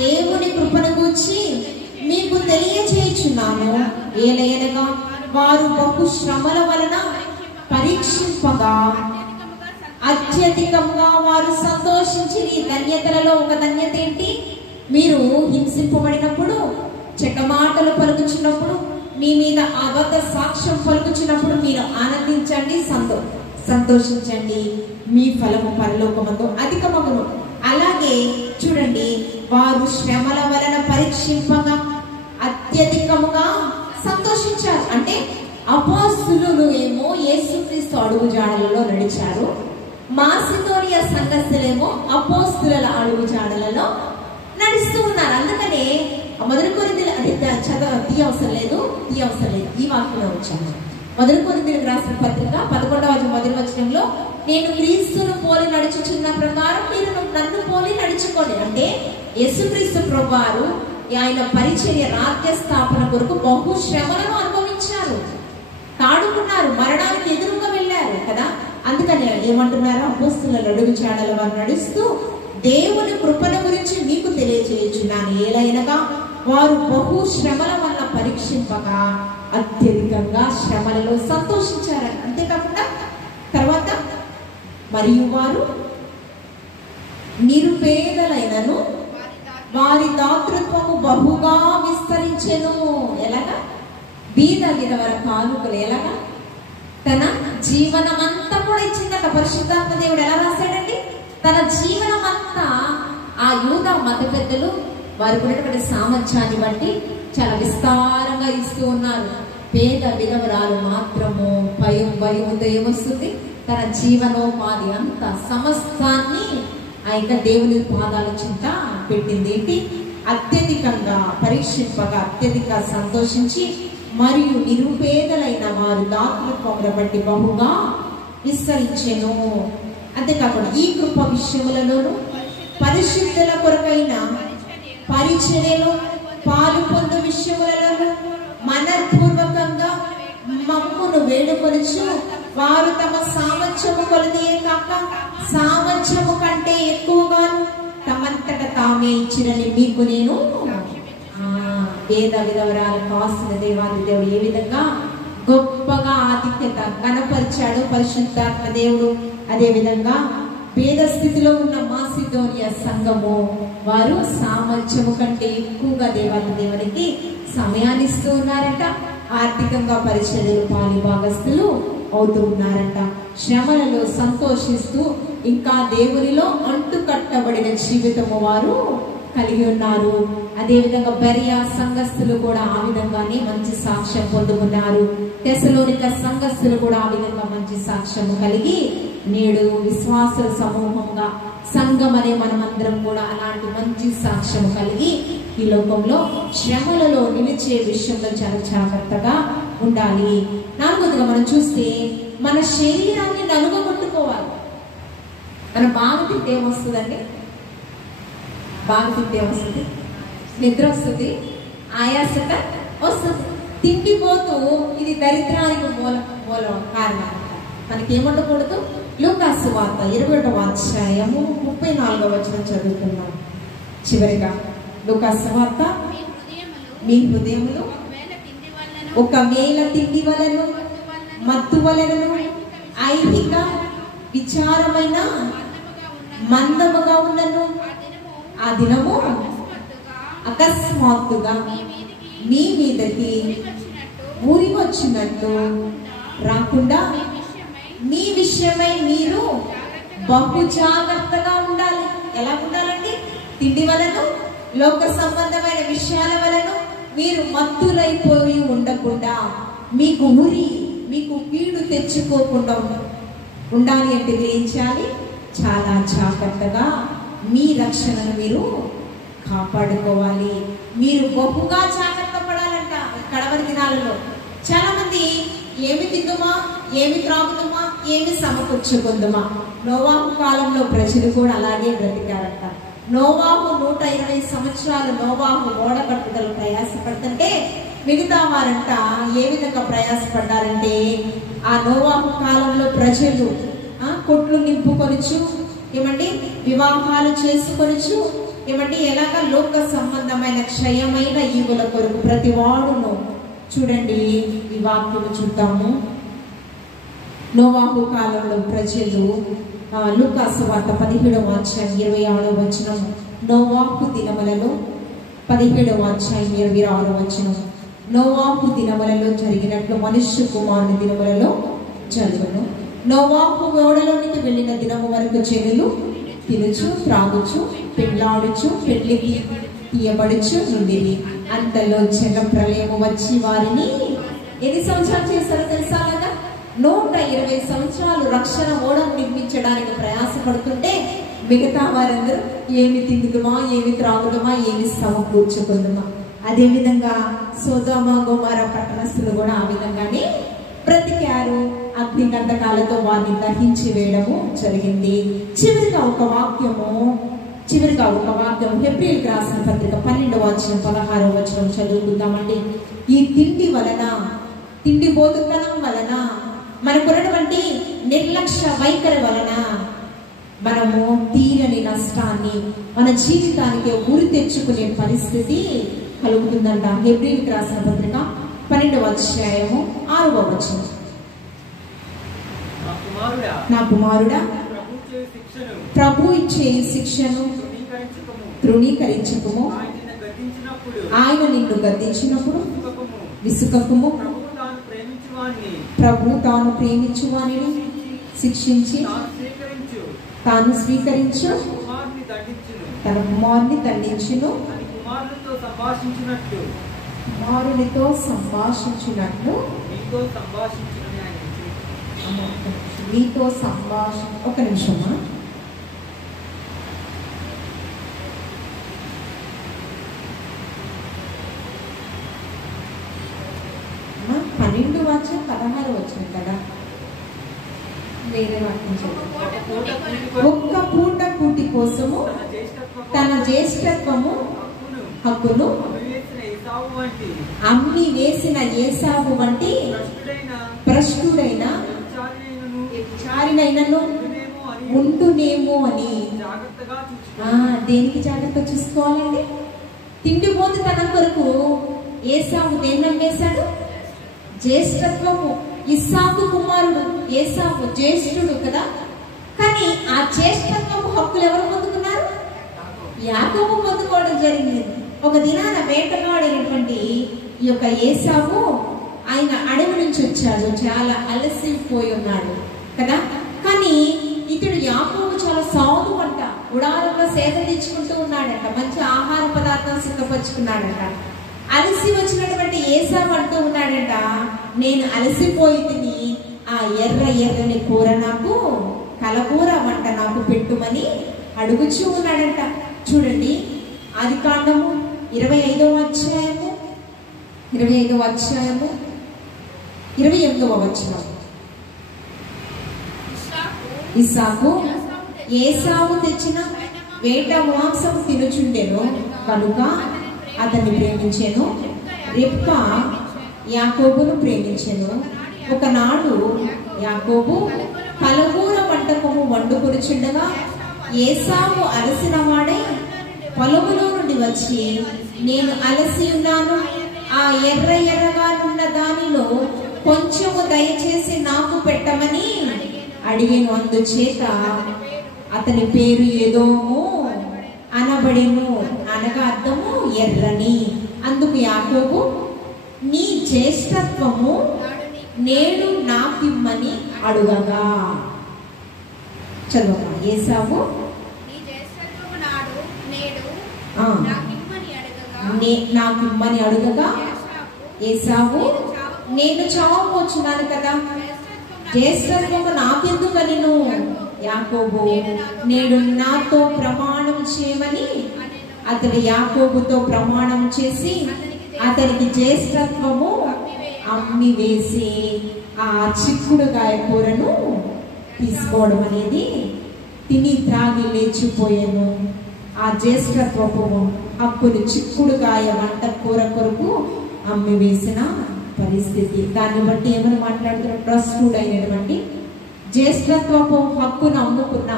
దేవుని కృపను గూర్చి మీకు తెలియచేయుచున్నాను. ఏలయనగా వారు బహు శ్రమల వలన పరీక్షింపగా అత్యధికంగా వారు సంతోషించి ఈ ధన్యతలలో ఒక ధన్యత ఏంటి? మీరు హింసింపబడినప్పుడు, చెడ్డ మాటలు పలుకుచున్నప్పుడు, మీ మీద అబద్ధ సాక్ష్యం పలుకుచున్నప్పుడు మీరు ఆనందించండి, సంతోషించండి, మీ ఫలము పరలోకమందు అధికమగును. అలాగే చూడండి, వారు శ్రమల వలన పరీక్షింపగా అత్యధికముగా సంతోషించారు. అంటే అపోస్తులు ఏమో యేసుక్రీస్తు అడుగుజాడలలో నడిచారు, మాసిదోనియ సంఘస్థులేమో అపోస్తుల అడుగుజాడలలో నడుస్తూ ఉన్నారు. అందుకనే 1 కొరింథీయులు అది తీయవసరం లేదు ఈ వాక్యంలో వచ్చాను. 1 కొరింథీయులకు రాసిన పత్రిక 11వ మొదటి వచనంలో, నేను క్రీస్తును పోలి నడుచుచున్న ప్రకారం మీరు నన్ను పోలి నడుచుకోండి. అంటే యేసుక్రీస్తు ప్రభువారు ఆయన పరిచర్య రాజ్య స్థాపన కొరకు బహు శ్రమలను అనుభవించారు, తాడుకున్నారు, మరణానికి ఎదురుగా వెళ్ళారు కదా. అందుకని ఏమంటున్నారు? అపోస్తుల అడుగుజాడల వారు నడుస్తూ దేవుని కృపణ గురించి మీకు తెలియజేయుచున్నాను. ఏలైనగా వారు బహు శ్రమల వల్ల పరీక్షింపగా అత్యధికంగా శ్రమలలో సంతోషించారని. అంతేకాకుండా తర్వాత మరియు వారు నిరుపేదలైనను వారి దాతృత్వము బహుగా విస్తరించెను. ఎలాగా? బీద విధవర కానుకలు ఎలాగా? తన జీవనమంతా కూడా ఇచ్చిందట. పరిశుద్ధాత్మ దేవుడు ఎలా రాశాడండి? తన జీవనమంతా ఆ యూదా మత పెద్దలు వారికి ఉన్నటువంటి సామర్థ్యాన్ని బట్టి చాలా విస్తారంగా ఇస్తూ ఉన్నారు. పేద విధవరాలు మాత్రము భయంతో ఏమొస్తుంది? తన జీవనోపాధి అంతా సమస్తాన్ని ఆ యొక్క దేవుని పాదాల చింత పెట్టింది. ఏంటి? అత్యధికంగా పరీక్షింపగా అత్యధిక సంతోషించి మరియు నిరుపేదలైన వారు దాతృత్వముల బట్టి బహుగా విస్తరించెను. అంతేకాకుండా ఈ కృప విషయములలోను పరిశుద్ధుల కొరకైన పరిచర్యలో పాలు పొందు విషయములలో మనపూర్వకంగా మమ్మును వేడుకొనుచు వారు తమ సామర్థ్యము కొలదియే కాక సామర్థ్యము కంటే ఎక్కువగా తమంతట తామే ఇచ్చినని మీకు నేను పేద విధవరాలు కాసిన దేవాది దేవుడు ఏ విధంగా గొప్పగా ఆధిక్యత కనపరిచాడు పరిశుద్ధాత్మ దేవుడు. అదే విధంగా పేద స్థితిలో ఉన్న మాసిదోనియ సంఘము వారు సామర్థ్యము కంటే ఎక్కువగా దేవాది దేవునికి సమయాన్ని ఇస్తూ ఉన్నారంట. ఆర్థికంగా పరిచర్యలు పాలి భాగస్తులు అవుతూ ఉన్నారంట. శ్రమలలో సంతోషిస్తూ ఇంకా దేవునిలో అంటు కట్టబడిన జీవితము వారు కలిగి ఉన్నారు. అదే విధంగా బెరియా సంఘస్థులు కూడా ఆ విధంగానే మంచి సాక్ష్యం పొందుకున్నారు. తెసలోనిక సంఘస్థులు కూడా ఆ విధంగా మంచి సాక్ష్యము కలిగి నేడు విశ్వాసుల సమూహంగా సంఘం అనే మనమందరం కూడా అలాంటి మంచి సాక్ష్యం కలిగి ఈ లోకంలో శ్రమలలో నిలిచే విషయంలో చాలా జాగ్రత్తగా ఉండాలి. 4వదిగా మనం చూస్తే మన శరీరాన్ని నలుగగొట్టుకోవాలి. మనం బాగా తింటే ఏమొస్తుందండి? బాగా తింటే వస్తుంది, నిద్ర వస్తుంది, ఆయాసక వస్తుంది. తిండిపోతూ ఇది దరిద్రానికి మూల కారణం. మనకేముండకూడదు? లూకాసు వార్త 21వ అధ్యాయము 34వ వచనం చదువుతున్నాం. చివరిగా లూకాసు వార్త, మీ హృదయములు ఒకవేళ తిండి వలన మత్తు వలన ఐహిక విచారమైన మందముగా ఉన్నను ఆ దినము అకస్మాత్తుగా మీ మీదకి ఊరి వచ్చినట్టు రాకుండా మీ విషయమై మీరు బహు జాగ్రత్తగా ఉండాలి. ఎలా ఉండాలండి? తిండి వలన లోక సంబంధమైన విషయాల వలన మీరు మత్తులైపోయి ఉండకుండా మీకు ఊరి మీకు కీడు తెచ్చుకోకుండా ఉండాలి. అంటే ఏం చేయాలి? చాలా జాగ్రత్తగా మీ రక్షణను మీరు కాపాడుకోవాలి. మీరు బహుగా జాగ్రత్త పడాలంట. కడవరి దినాలలో చాలా మంది ఏమి తిందుమా, ఏమి త్రాగుదుమా, ఏమి సమకూర్చుకుందుమా. నోవాహు కాలంలో ప్రజలు కూడా అలాగే బ్రతికారంట. నోవాహు 120 సంవత్సరాలు నోవాహు ఓడ కట్టుదల ప్రయాసపడుతుంటే మిగతా వారంట ఏ విధంగా ప్రయాసపడ్డారంటే, ఆ నోవాహు కాలంలో ప్రజలు కొట్లు నింపుకొనుచు, ఏమండి వివాహాలు చేసుకొనుచు, ఏమండి ఎలాగా లోక సంబంధమైన క్షయమైన ఈవుల కొరకు ప్రతి వాడును. చూడండి ఈ వాక్యము చూద్దాము. నోవాహు కాలంలో ప్రజలు లూకాసు వార్త 17వ అధ్యాయం 26వ వచనం. నోవాహు దినములలో 17వ అధ్యాయం 26వ వచనం. నోవాహు దినములలో జరిగినట్లు మనుష్య కుమారుని దినములలో జరుగును. నోవాహు ఓడలోనికి వెళ్ళిన దినము వరకు జనులు తినుచు, త్రాగుచు, పెళ్ళాడుచు, పెళ్లికి తీయబడుచు నుండిరి. అంతలో జల ప్రళయము వచ్చి వారిని ఎన్ని సంవత్సరాలు చేశారో తెలుసా కదా? 120 సంవత్సరాలు రక్షణ ఓడను నిర్మించడానికి ప్రయాసపడుతుంటే మిగతా వారందరూ ఏమి తిందుమా, ఏమి త్రాగుదమా, ఏమి సమకూర్చుకుందుమా. అదే విధంగా సొదొమ గొమొర పట్టణస్థులు కూడా ఆ విధంగానే బ్రతికారు. అగ్ని గంధకాలతో వారిని దహించి వేయడము జరిగింది. చివరిగా ఒక వాక్యము హెబ్రీయులకు రాసిన పత్రిక 12వ అధ్యాయం 16వ వచనం చదువుకుందామండి. ఈ తిండి వలన, తిండి బోధకనం వలన, మనకున్నటువంటి నిర్లక్ష్య వైఖరి వలన మనము తీరని నష్టాన్ని మన జీవితానికి ఉరి తెచ్చుకునే పరిస్థితి కలుగుతుందంట. హెబ్రీయులకు రాసిన పత్రిక 12వ అధ్యాయము 6వ వచనం. నా కుమారుడా, ప్రభు ఇచ్చే శిక్షను తృణీకరించకుము. ఆయన నిన్ను గద్దించినప్పుడు విసుకకుము. ప్రభు తాను ప్రేమించు వానిని శిక్షించి తాను స్వీకరించు, తన కుమారుని దండించును. కుమారునితో సంభాషించినట్లు మీతో ఒక నిమిషమా. అమ్మా 12 వచ్చి 16 వచ్చింది కదా, వేరే వాక్యం. ఒక్క పూట కూటి కోసము తన జ్యేష్ఠత్వము హక్కును అమ్మి వేసిన ఏసావు వంటి భ్రష్టుడైన చారినైనను ఉంటునేమో అని. దేనికి జాగ్రత్త చూసుకోవాలండి? తిండిపోతుతనం కొరకు ఏసావు దేన్ని నమ్మేశాడు? జ్యేష్ఠత్వము. ఇస్సాకు కుమారుడు ఏసావు జ్యేష్ఠుడు కదా, కానీ ఆ జ్యేష్ఠత్వము హక్కులు ఎవరు పొందుకున్నారు? యాకోబు పొందుకోవడం జరిగింది. ఒక దినాన వేటగాడైనటువంటి ఈ యొక్క ఏసావు ఆయన అడవి నుంచి వచ్చాడు, చాలా అలసిపోయి ఉన్నాడు కదా. కానీ ఇతడు యాకోబు చాలా సాగు అంట, గుడారంలో సేద తెచ్చుకుంటూ ఉన్నాడంట, మంచి ఆహార పదార్థం సిద్ధపరుచుకున్నాడంట. అలసి వచ్చినటువంటి ఏసావు అంటూ ఉన్నాడంట, నేను అలసిపోయి తిని ఆ ఎర్రని కూర నాకు, కలకూర వంట నాకు పెట్టుమని అడుగుచూ ఉన్నాడంట. చూడండి ఆదికాండము 25వ అధ్యాయము 28వ వచనం. ఇస్సాకు ఏసావు తెచ్చిన వేట మాంసం తినుచుండెను కనుక అతన్ని ప్రేమించెను. రిబ్కా యాకోబును ప్రేమించెను. ఒకనాడు యాకోబు కలకూర వంటకము వండుకొనుచుండగా ఏసావు అలసిన వాడై పొలములో నుండి వచ్చి, నేను అలసి ఉన్నాను, ఆ ఎర్రగా ఉన్న దానిలో కొంచెము దయచేసి నాకు పెట్టమని అడిగాను. అందుచేత అతని పేరు ఎదోము అనబడెను, అనగా అర్థము ఎర్రని. అందుకు యాకోబు, నీ జ్యేష్ఠత్వము నేడు నాకిమ్మని అడుగగా. చదువు. ఏసావు నాకిమ్మని అడుగగా ఏసావు, నేను చావబోచున్నాను కదా, జ్యేష్ఠత్వము నాకెందుకని? యాకోబు, నేడు నాతో ప్రమాణం చేయమని అతడు యాకోబుతో ప్రమాణం చేసి అతనికి జ్యేష్ఠత్వము అమ్మి వేసి ఆ చిక్కుడుకాయ కూరను తీసుకోవడం అనేది తిని త్రాగి లేచిపోయాను. ఆ జ్యేష్ఠత్వపు హక్కును చిక్కుడుకాయ వంట కూర కొరకు అమ్మి వేసిన పరిస్థితి. దాన్ని బట్టి ఏమని మాట్లాడుతున్న భ్రష్టుడైనటువంటి జ్యేష్ఠత్వపు హక్కును అమ్ముకున్న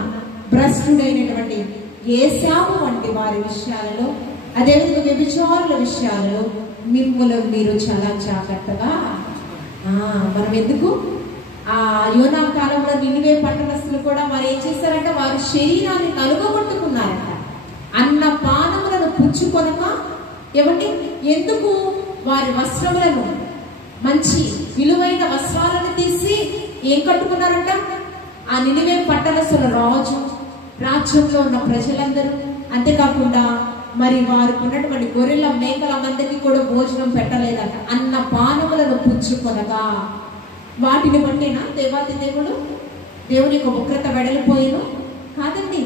భ్రష్టుడైనటువంటి ఏశావు వంటి వారి విషయాలలో, అదేవిధంగా వ్యభిచారుల విషయాలలో మిమ్మల్ని మీరు చాలా జాగ్రత్తగా మనం ఎందుకు ఆ యోనా కాలంలో నినివే పట్టణస్థులు కూడా వారు ఏం చేశారంటే వారి శరీరాన్ని నలుగగొట్టుకున్నారంట. అన్న పానములను పుచ్చుకొనక ఏమంటే ఎందుకు వారి వస్త్రములను మంచి విలువైన వస్త్రాలను తీసి ఏం కట్టుకున్నారంట? ఆ నినివే పట్టణస్థుల రాజ్యంలో ఉన్న ప్రజలందరూ, అంతేకాకుండా మరి వారికి ఉన్నటువంటి గొర్రెల మేకల మందరికి కూడా భోజనం పెట్టలేదట. అన్న పానములను పుచ్చుకొనగా వాటిని బట్టేనా దేవాది దేవుని యొక్క ఉగ్రత వెడలిపోయిను కాదండి.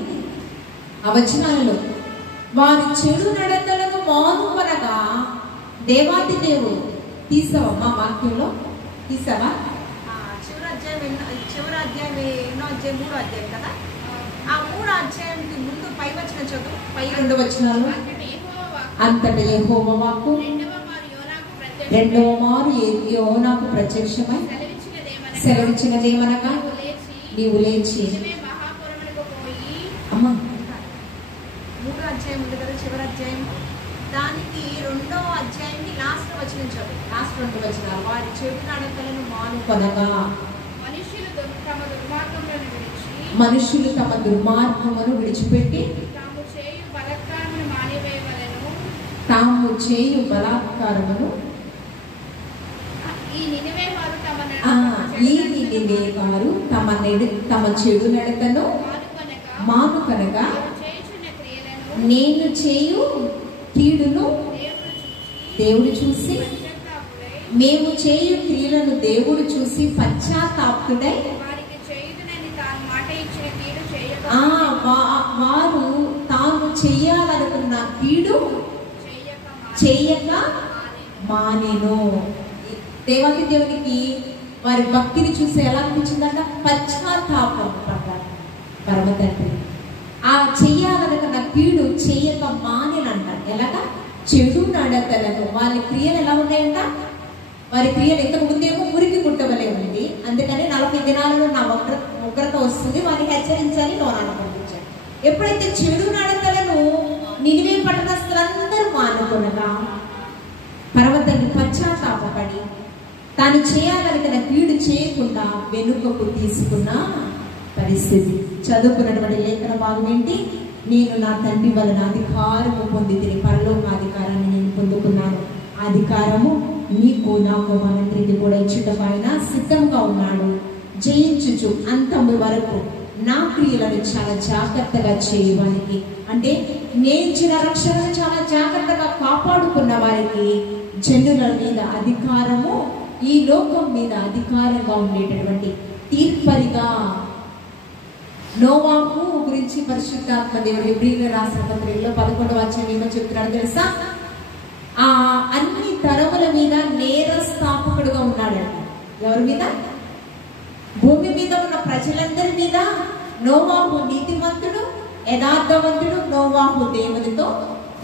ఆ వచనాలలో వారి చెడు నడతలను మానుకొనగా దేవాది దేవుడు తీసావమ్మా వాక్యంలో తీసావా? చివరి అధ్యాయం 3వ అధ్యాయం కదా. ఆ 3వ అధ్యాయానికి ముందు పై వచ్చిన చదువు, పై 2 వచనాలు. అంతట యెహోవా వాక్కు రెండవ మారు యోనాకు ప్రత్యక్షమై సెలవిచ్చినదేమనగా, నీవు లేచి అమ్మా 3వ అధ్యాయం ఉంది కదా, చివరి అధ్యాయం, దానికి 2వ అధ్యాయాన్ని లాస్ట్ వచ్చిన చదువు, లాస్ట్ 2 వచనాలు. వారి చెడు నడకలను మానుకొనగా మనుషులు తమ దుర్మార్గమును విడిచిపెట్టి తాము చేయు బలాత్కారమును ఈ నినివే వారు తమ చెడు నడకను మానుకొనగా నేను చేయు కీడును దేవుడు చూసి, మేము చేయు క్రియలను దేవుడు చూసి పశ్చాత్తాపుడై వారు తాము చెయ్యాలనుకున్న కీడు చెయ్యక మానేను. దేవాది దేవునికి వారి భక్తిని చూసి ఎలా అనిపించిందంట? పశ్చాత్తాపం పడ్డారు పరమ తండ్రి. ఆ చెయ్యాలనుకున్న కీడు చెయ్యక మానేనంట. ఎలాగా? చెడు నడతలను. వాళ్ళ క్రియలు ఎలా ఉన్నాయంట? వారి క్రియలు ఇంతకు ముందేమో మురికి గుట్టవలే ఉంది, అందుకని 40 దినాలలో నా ఉగ్రత వస్తుంది, వారిని హెచ్చరించాలి, నోరాను పంపించాలి. ఎప్పుడైతే చెడు నడతలను నినివే పట్టణస్థులందరూ మానుకొనగా పర్వతాన్ని పశ్చాత్తాపడి తాను చేయాలనుకున్న కీడు చేయకుండా వెనుకకు తీసుకున్న పరిస్థితి. చదువుకున్నటువంటి లేఖన భాగం ఏంటి? నేను నా తండ్రి వలన అధికారము పొంది తిని పరలోక అధికారాన్ని నేను పొందుకున్నాను. అధికారము నీకు నాకు మనందరికీ కూడా ఇచ్చుటకు ఆయన సిద్ధంగా ఉన్నాడు. జయించుచు అంతము వరకు నా క్రియలను చాలా జాగ్రత్తగా చేయడానికి, అంటే నేర్చిన రక్షణను చాలా జాగ్రత్తగా కాపాడుకున్న వారికి జనుల మీద అధికారము, ఈ లోకం మీద అధికారంగా ఉండేటటువంటి తీర్పరిగా. నోవాహు గురించి పరిశుద్ధాత్మ దేవుడు హెబ్రీయులకు రాసిన పత్రికలో 11వ అధ్యాయంలో చెప్తున్నాడు తెలుసా? ఆ అన్ని తరముల మీద నేరస్థాపకుడుగా ఉన్నాడంట. ఎవరి మీద? భూమి మీద ఉన్న ప్రజలందరి మీద. నోవాహు నీతిమంతుడు, యథార్థవంతుడు. నోవాహు దేవునితో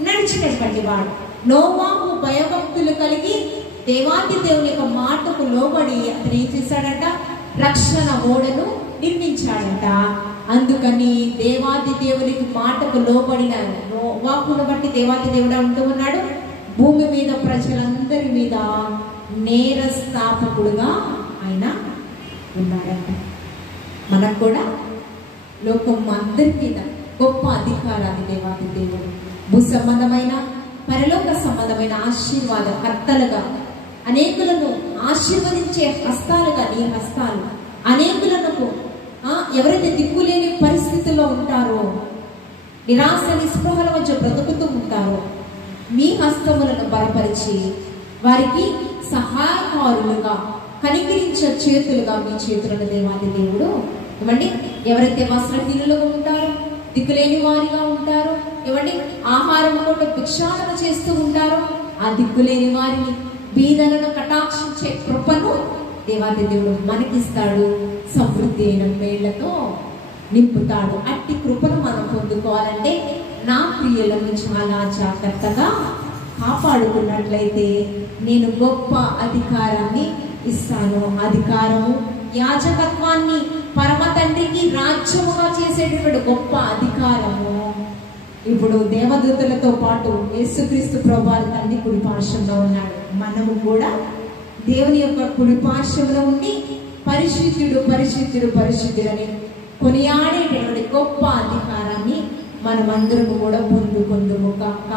నడిచినటువంటి వాడు. నోవాహు భయభక్తులు కలిగి దేవాది దేవుని యొక్క మాటకు లోబడి అతను ఏం చేశాడంట? రక్షణ ఓడను నిర్మించాడంట. అందుకని దేవాది దేవునికి మాటకు లోబడిన నోవాహును బట్టి దేవాది దేవుడు అంటూ ఉన్నాడు, భూమి మీద ప్రజలందరి మీద నేరస్థాపకుడుగా ఆయన ఉన్నాడంట. మనకు కూడా లోకం అందరి మీద గొప్ప అధికారాన్ని దేవాది దేవుడు భూ సంబంధమైన పరలోక సంబంధమైన ఆశీర్వాద కర్తలుగా, అనేకులను ఆశీర్వదించే హస్తాలుగా నీ హస్తాలు, అనేకులకు ఎవరైతే దిక్కులేని పరిస్థితుల్లో ఉంటారో, నిరాశ నిస్పృహల మధ్య బ్రతుకుతూ ఉంటారో, మీ హస్తములను బలపరిచి వారికి సహాయకారులుగా, కనికరించే చేతులుగా మీ చేతులను దేవాది దేవుడు ఇవ్వండి. ఎవరైతే వస్త్రహీనులుగా ఉంటారో, దిక్కులేని వారిగా ఉంటారో, ఇవ్వండి ఆహారం కూడా భిక్షాటన చేస్తూ ఉంటారో, ఆ దిక్కులేని వారిని, బీదలను కటాక్షించే కృపను దేవాది దేవుడు మనకిస్తాడు, సమృద్ధి అయిన మేళ్లతో నింపుతాడు. అట్టి కృపను మనం పొందుకోవాలంటే నా క్రియలను చాలా జాగ్రత్తగా కాపాడుకున్నట్లయితే నేను గొప్ప అధికారాన్ని ఇస్తాను. అధికారము, యాజకత్వాన్ని పరమ తండ్రికి రాజ్యముగా చేసేటటువంటి గొప్ప అధికారము ఇప్పుడు దేవదూతలతో పాటు యేసుక్రీస్తు ప్రభువారు తండ్రి కుడి పార్శ్వంలో ఉన్నాడు. మనము కూడా దేవుని యొక్క కుడి పార్శ్వంలో ఉండి పరిశుద్ధుడు పరిశుద్ధుడు పరిశుద్ధుడని కొనియాడేటటువంటి గొప్ప అధికారాన్ని మనమందరము కూడా పొందుకుందుము కాక.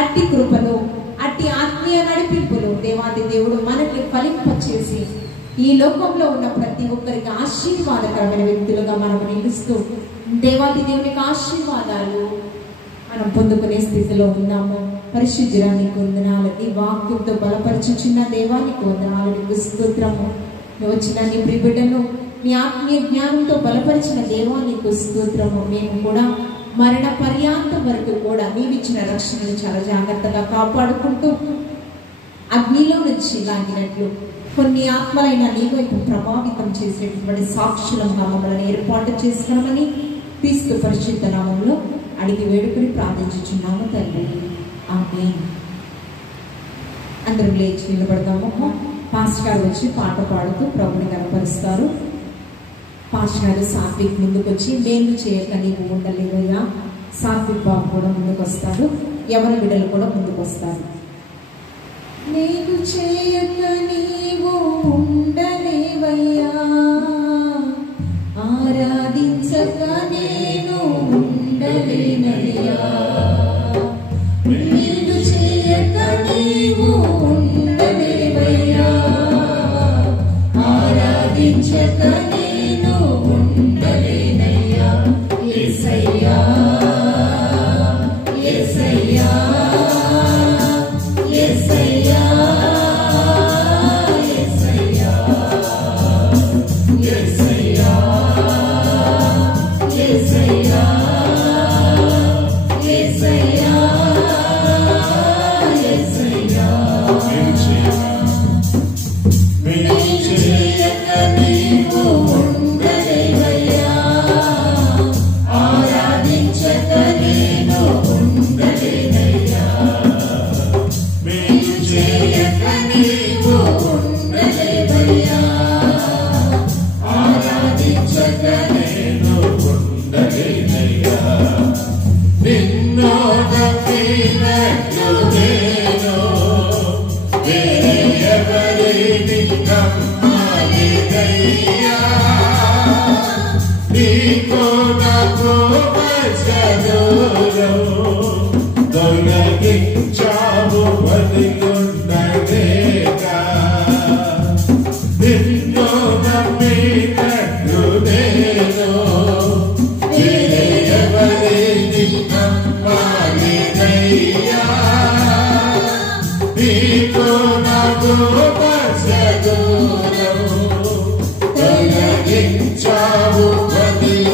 అట్టి కృపలో, అట్టి ఆత్మీయ నడిపింపులు దేవాది దేవుడు మనకి ఫలింపచేసి ఈ లోకంలో ఉన్న ప్రతి ఒక్కరికి ఆశీర్వాదకరమైన వ్యక్తులుగా మనం నిలుస్తూ దేవాది దేవునికి ఆశీర్వాదాలు మనం పొందుకునే స్థితిలో ఉన్నాము. పరిశుద్ధురానికి వందనాలు. నీ వాక్యంతో బలపరచుచున్న దేవానికి వందనాలు, నీకు స్తోత్రము. నువ్వు వచ్చిన నీ ప్రిబిడ్డను నీ ఆత్మీయ జ్ఞానంతో బలపరిచిన దేవానికి స్తోత్రము. మేము కూడా మరణ పర్యాంతం వరకు కూడా నీవిచ్చిన రక్షణను చాలా జాగ్రత్తగా కాపాడుకుంటూ అగ్నిలో నుంచి లాగినట్లు కొన్ని ఆత్మలైన నీ వైపు ప్రభావితం చేసేటటువంటి సాక్షులంగా మమ్మల్ని ఏర్పాటు చేసుకోమని క్రీస్తు పరిశుద్ధ నామంలో అడిగి వేడుకుని ప్రార్థించుచున్నాము తండ్రి. ఆమేన్. అందరం లేచి నిలబడదాము. పాస్టర్ గారు వచ్చి పాట పాడుతూ ప్రభుని కనపరుస్తారు. పాస్టర్ గారు సాత్విక్ ముందుకు వచ్చి మేలు చేయక నీవు ఉండలేవయ్యా, సాత్విక్ బాబు కూడా ముందుకు వస్తారు, ఎవరి బిడ్డలు కూడా ముందుకు వస్తారు. నేను చేయక నీవు ఉండలేవయ్యా, ఆరాధించక నేను ఉండలేనయ్యా, నేను చేయక నీవు ఉండలేవయ్యా, ఆరాధించక నేను ఉండలేనయ్యా. యేసయ్యా యేసయ్యా యేసయ్యా యేసయ్యా యేసయ్యా యేసయ్యా యేసయ్యా యేసయ్యా చేయక నీవు ఉండలేవయ్యా, ఆరాధించక నేను ఉండలేనయ్యా, చేయక నీవు ఉండలేవయ్యా, ఆరాధించక నేను ఉండలేనయ్యా. నిన్ను నమ్మినట్లు నేను వేరే ఎవరిని నమ్మలేదయ్యా, నీకు నాకు మధ్యదూరం తొలగించావు బతికుండలేగా. నిన్ను నమ్మినట్లు నేను వేరే ఎవరిని నమ్మలేదయ్యా, నీకు నాకు మధ్యదూరం తొలగించావు బతికుండలేగా.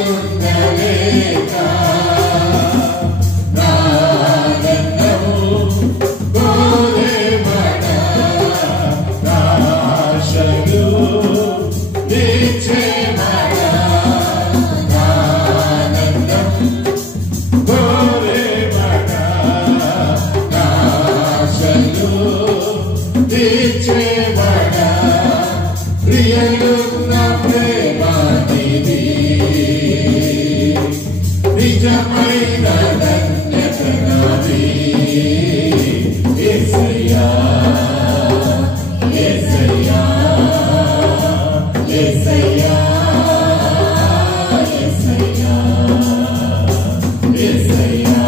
నిజమైన ధన్యత నాది. యేసయ్యా యేసయ్యా యేసయ్యా యేసయ్యా యేసయ్యా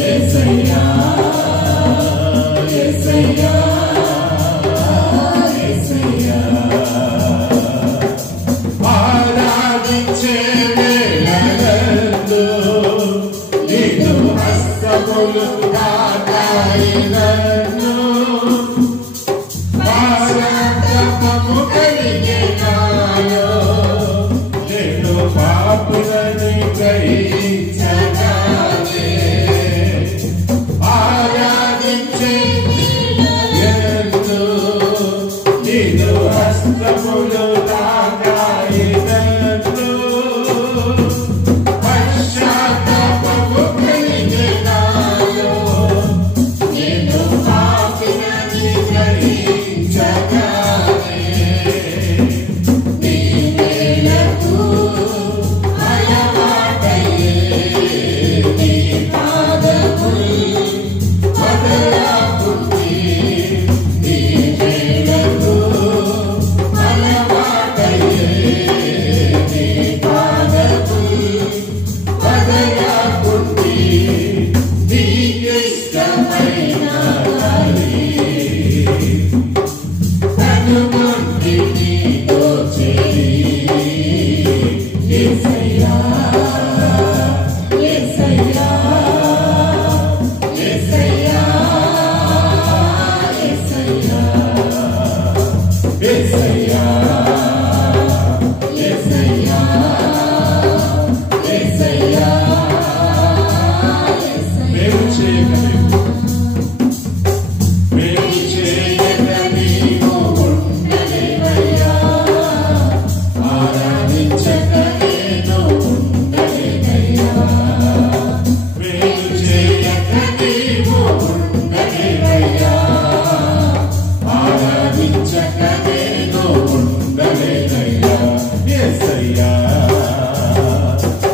యేసయ్యా యేసయ్యా యేసయ్యా. ఆరాధించే వేళలందు నిన్ను హస్తములు తాకాయినను, ఆరాధకము కలిగే నాలో నేను పాపులని గ్రహించగానే. ఆరాధించే వేళలందు నిన్ను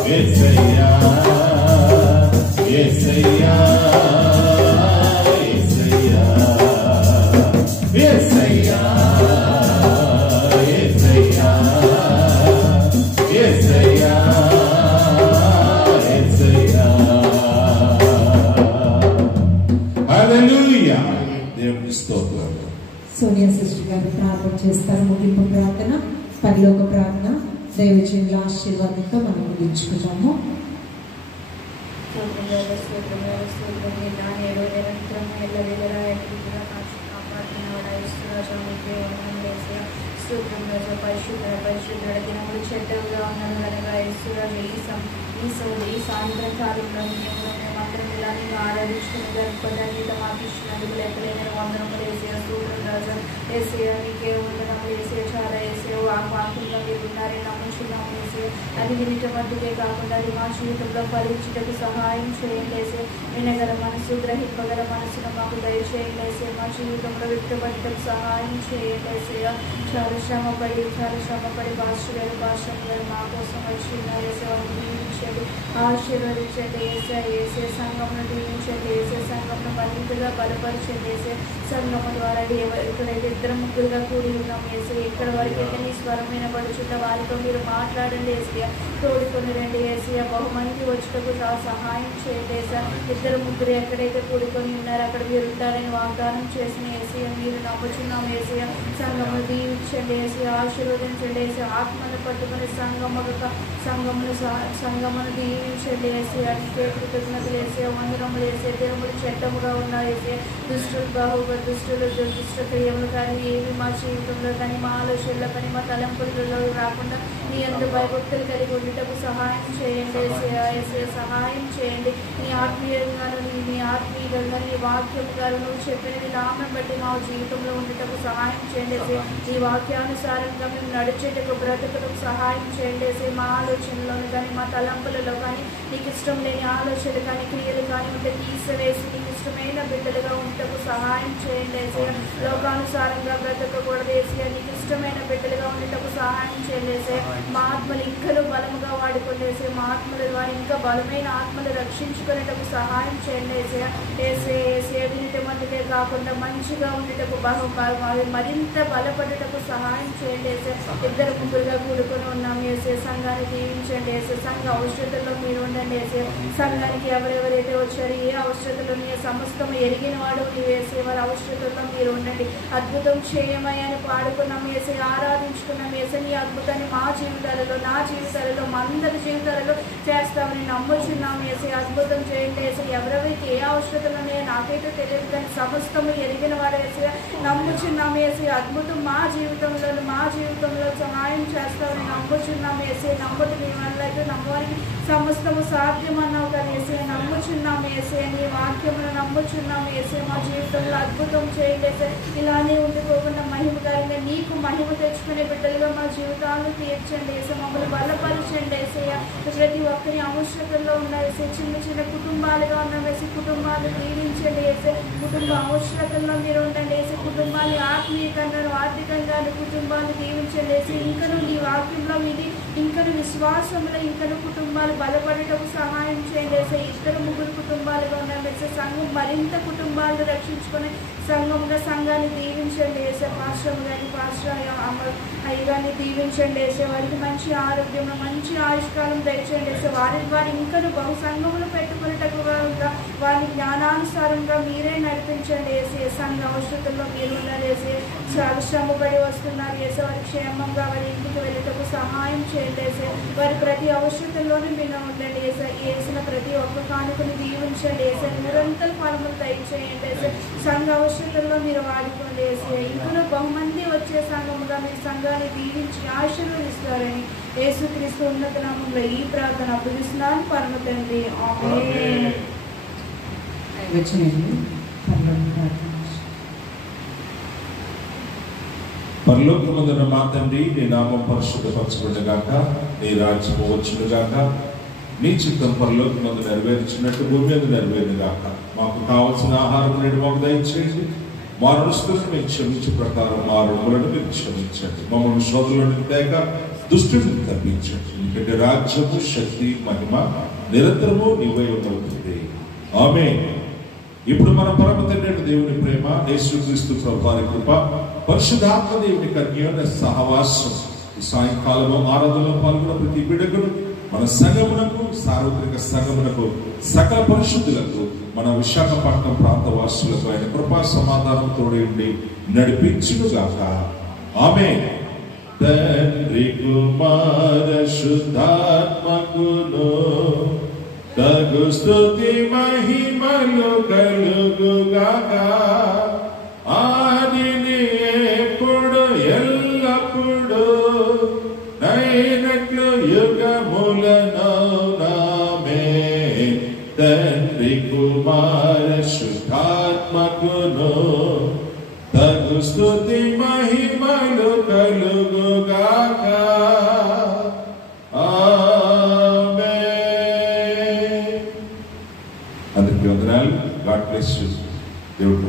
యేసయ్యా యేసయ్యా యేసయ్యా యేసయ్యా యేసయ్యా యేసయ్యా యేసయ్యా హల్లెలూయా. దేవునికి స్తోత్రం. సోనియా సిస్టర్ గారు ప్రార్థన చేస్తారు. ముగింపు ప్రార్థన, పరలోక ప్రార్థన దైవజనుల ఆశీర్వాదంతో మనం ముగించుకుంటాము. పరిశుద్ధ దినములు చెడ్డగా ఉన్నాను కనుక ఈ సాయంత్రం కాలంలో మేమందరం ఇలా నేను ఆరాధించుకుని గర్భపడానికి మాకు ఇచ్చినందుకు లెక్కలేని వందనములు వేసే సూత్రం రాజా వేసే మీకే వందనములు వేసే చాలా వేసే వాక్యంగా మీరు ఉన్నారని నమ్ముచున్నాము వేసే అది వినటం మట్టుకే కాకుండా అది మా జీవితంలో ఫలించుటకు సహాయం చేయండి. వినగల మనసు గ్రహింపగల మనసును మాకు దయచేయండి. మా జీవితంలో వ్యక్తపడటకు సహాయం చేయండి. చాలా శ్రమపడి భాష గారు మా కోసం వచ్చినారు. దీవించండి, ఆశీర్వదించండి. ఏసే సంఘంను దీవించండి. ఏసే సంఘంను మరింతగా బలపరచండి. ఏసే సంఘము ద్వారా ఎక్కడైతే ఇద్దరు ముగ్గురుగా కూడి ఉన్నాం ఏసే ఎక్కడ వరకు అయితే నీ స్వరం వినబడుచున్న వారితో మీరు మాట్లాడండి. ఏసీయ తోడుకొని రండి. ఏసీయ బహుమంది వచ్చుటకు సహాయం చేయండి. ఏసా ఇద్దరు ముగ్గురు ఎక్కడైతే కూడుకొని ఉన్నారో అక్కడ మీరు ఉంటారని వాగ్దానం చేసిన ఏసీయ మీరు నమ్ముచున్నాం. ఏసీయ సంఘమును దీవించండి. ఏసీయ ఆశీర్వదించండి. ఏసీ ఆత్మను పట్టుకుని సంఘమును దీవించండి. ఏసీ అనికే కృతజ్ఞతలు వేసే వందనములు వేసే దేవుడు చెడ్డముగా ఉన్నాయి. వేసే దుష్ట క్రియములు కానీ ఏమి మా జీవితంలో కానీ మా ఆలోచనలో కానీ మా తలంపులలో రాకుండా నీ అందు భయభక్తులు కలిగి ఉండటకు సహాయం చేయండి. ఏసే సహాయం చేయండి. నీ ఆత్మీయంగాను నీ ఆత్మీయంగా నీ వాక్యం గారు నువ్వు చెప్పినది నామం బట్టి మా జీవితంలో ఉండటకు సహాయం చేయండి. నీ వాక్యానుసారంగా మేము నడిచేటకు బ్రతుకులకు సహాయం చేయండి. మా ఆలోచనలోను కానీ మా తలంపులలో కానీ నీకు ఇష్టం లేని ఆలోచనలు కానీ క్రియలు కానీ ఉంటే తీసివేసి నీకు ఇష్టమైన బిడ్డలుగా ఉండటకు సహాయం చేయండి. లోకానుసారంగా బ్రతకకూడదు. నీకు ఇష్టమైన బిడ్డలుగా ఉండటకు సహాయం చేయండి. మా ఆత్మలు ఇంకను బలముగా వాడుకునేసే మా ఆత్మల ద్వారా ఇంకా బలమైన ఆత్మలు రక్షించుకునేటకు సహాయం చేయండి. ఏసే మధ్యకే కాకుండా మంచిగా ఉండేటకు మరింత బలపడటకు సహాయం చేయండి. ఇద్దరు ముగ్గురుగా కూడుకొని ఉన్నాం. ఏసే సంఘాన్ని దీవించండి. ఏసే సంఘ అవసరతల్లో మీరు ఉండండి. ఏసే సంఘానికి ఎవరెవరైతే వచ్చారో ఏ అవసరతలో నీ సమస్తము ఎరిగిన వాడు నీవేసే వారి అవసరతల్లో మీరు ఉండండి. అద్భుతం చేయమని పాడుకున్నాం. ఏసే ఆరాధించుకున్నాం. ఏసే నీ అద్భుతాన్ని మా జీవితాలలో నా జీవితాలలో మా అందరి జీవితాలలో చేస్తామని నమ్ముచున్నాం. ఏసే అద్భుతం చేయండి. ఏసే ఎవరెవరికి ఏ అవసరతలు ఉన్నాయో నాకైతే తెలియదు కానీ సమస్తము ఎరిగిన వాడు ఏసే నమ్ముచున్నాం. ఏసే అద్భుతం మా జీవితంలో సహాయం చేస్తామని నమ్ముచున్నాం. ఏసే నమ్ముతు నీ వల్ల అయితే నమ్మవారికి సమస్తము సాధ్యమన్నావు కానీ ఏసే నమ్ముచున్నాం. ఏసే నీ వాక్యమును నమ్ముచున్నాం. ఏసే మా జీవితంలో అద్భుతం చేయండి. ఏసే ఇలానే ఉండిపోకుండా మహిమకరంగా నీకు మహిమ తెచ్చుకునే బిడ్డలుగా మా జీవితాలను తీర్చండి. ఏసే మమ్మల్ని బలపరచండి. ఏసయ్య ప్రతి ఒక్కరి అవసరతల్లో ఉన్న ఏసే చిన్న కుటుంబాలుగా ఉన్న వేసే కుటుంబాలు దీవించండి. ఏసే కుటుంబ అవసరతల్లో మీరు ఉండండి. ఏసే కుటుంబాన్ని ఆత్మీయంగాను ఆర్థికంగాను కుటుంబాలు దీవించండి. ఏసే ఇంకను నీ వాక్యంలో మీది ఇంకను విశ్వాసంలో ఇంకను కుటుంబాలు బలపడటకు సహాయం చేయండి. ఏసే ఇద్దరు ముగ్గురు కుటుంబాలుగా ఉన్న వేసే సంఘం మరింత కుటుంబాలను రక్షించుకొని సంఘాన్ని దీవించండి. ఏసే పాస్టర్ కానీ అయ్యగారిని దీవించండి. వేసే వారికి మంచి ఆరోగ్యం మంచి ఆయుష్కాలం దయచేయండి. వేసే వారి ఇంకను బహు సంఘములు పెట్టుకునేటట్టుగా వారి జ్ఞానానుసారంగా మీరే నడిపించండి. వేసే సంఘ అవసరతల్లో మీరు ఉన్నారు. వేసే చాలా శ్రమపడి వస్తున్నారు. వేసే వారి క్షేమంగా వారి ఇంటికి వెళ్ళేటప్పుడు సహాయం చేయండి. వేసే వారి ప్రతి అవసరతల్లోనే మీరు ఉండండి. వేసిన ప్రతి ఒక్క కానుకను దీవించండి. వేసే నిరంతర ఫలములు దయచేయండి. వేసే సంఘ అవసరతల్లో మీరు వాడుకోండి. వేసే ఇంకను బహుమంది వచ్చే సంఘముగా మీరు సంఘాన్ని దీవించి ఆశీర్వదిస్తారని యేసుక్రీస్తు ఉన్నత నామములో ఈ ప్రార్థన అప్పగిస్తున్నాను పరమ తండ్రి. ఆమేన్. పరలోకమందున్న మా తండ్రి, నీ నామం పరిశుద్ధపరచబడుగాక, నీ రాజ్యము వచ్చునుగాక, నీ చిత్తం పరలోకమందు నెరవేర్చినట్టు భూమి మీద నెరవేరుగాక. మాకు కావలసిన ఆహారం నేడు మాకు దయచేయండి. మా రుణస్తులను మేము క్షమించే ప్రకారం మా రుణములను మీరు క్షమించండి. మమ్మల్ని శోధనలోనికి తేక దుష్టుడిని తప్పించండి. ఎందుకంటే రాజ్యము, శక్తి, మహిమ నిరంతరము నీవై ఉండవుతుంది. ఆమేన్. ఇప్పుడు మన పరమ తండ్రి దేవుని ప్రేమ, యేసుక్రీస్తు ప్రభువారి కృప, పరిశుద్ధాత్మ దేవుని కన్యమైన సహవాసం ఈ సాయంకాలం ఆరాధనలో పాల్గొన్న ప్రతి బిడ్డకును, మన సంఘమునకు, సార్వత్రిక సంఘమునకు, సకల పరిశుద్ధులకు, మన విశాఖపట్నం ప్రాంత వాసులకు ఆయన కృపా సమాధానం తోడి నడిపించుగాక. ఆమేన్. తండ్రి కుమార శుద్ధాత్మకును తగు స్తుతి మహిమలు కలుగుగాక. ఆదిని ఎప్పుడు ఎల్లప్పుడు నైనట్లు యుగములను నామే. తండ్రి కుమార శుద్ధాత్మకును తగు స్తుతి మహిమలు కలుగుగాక. అందరికీ వందనాలు. God bless you. దేవుడు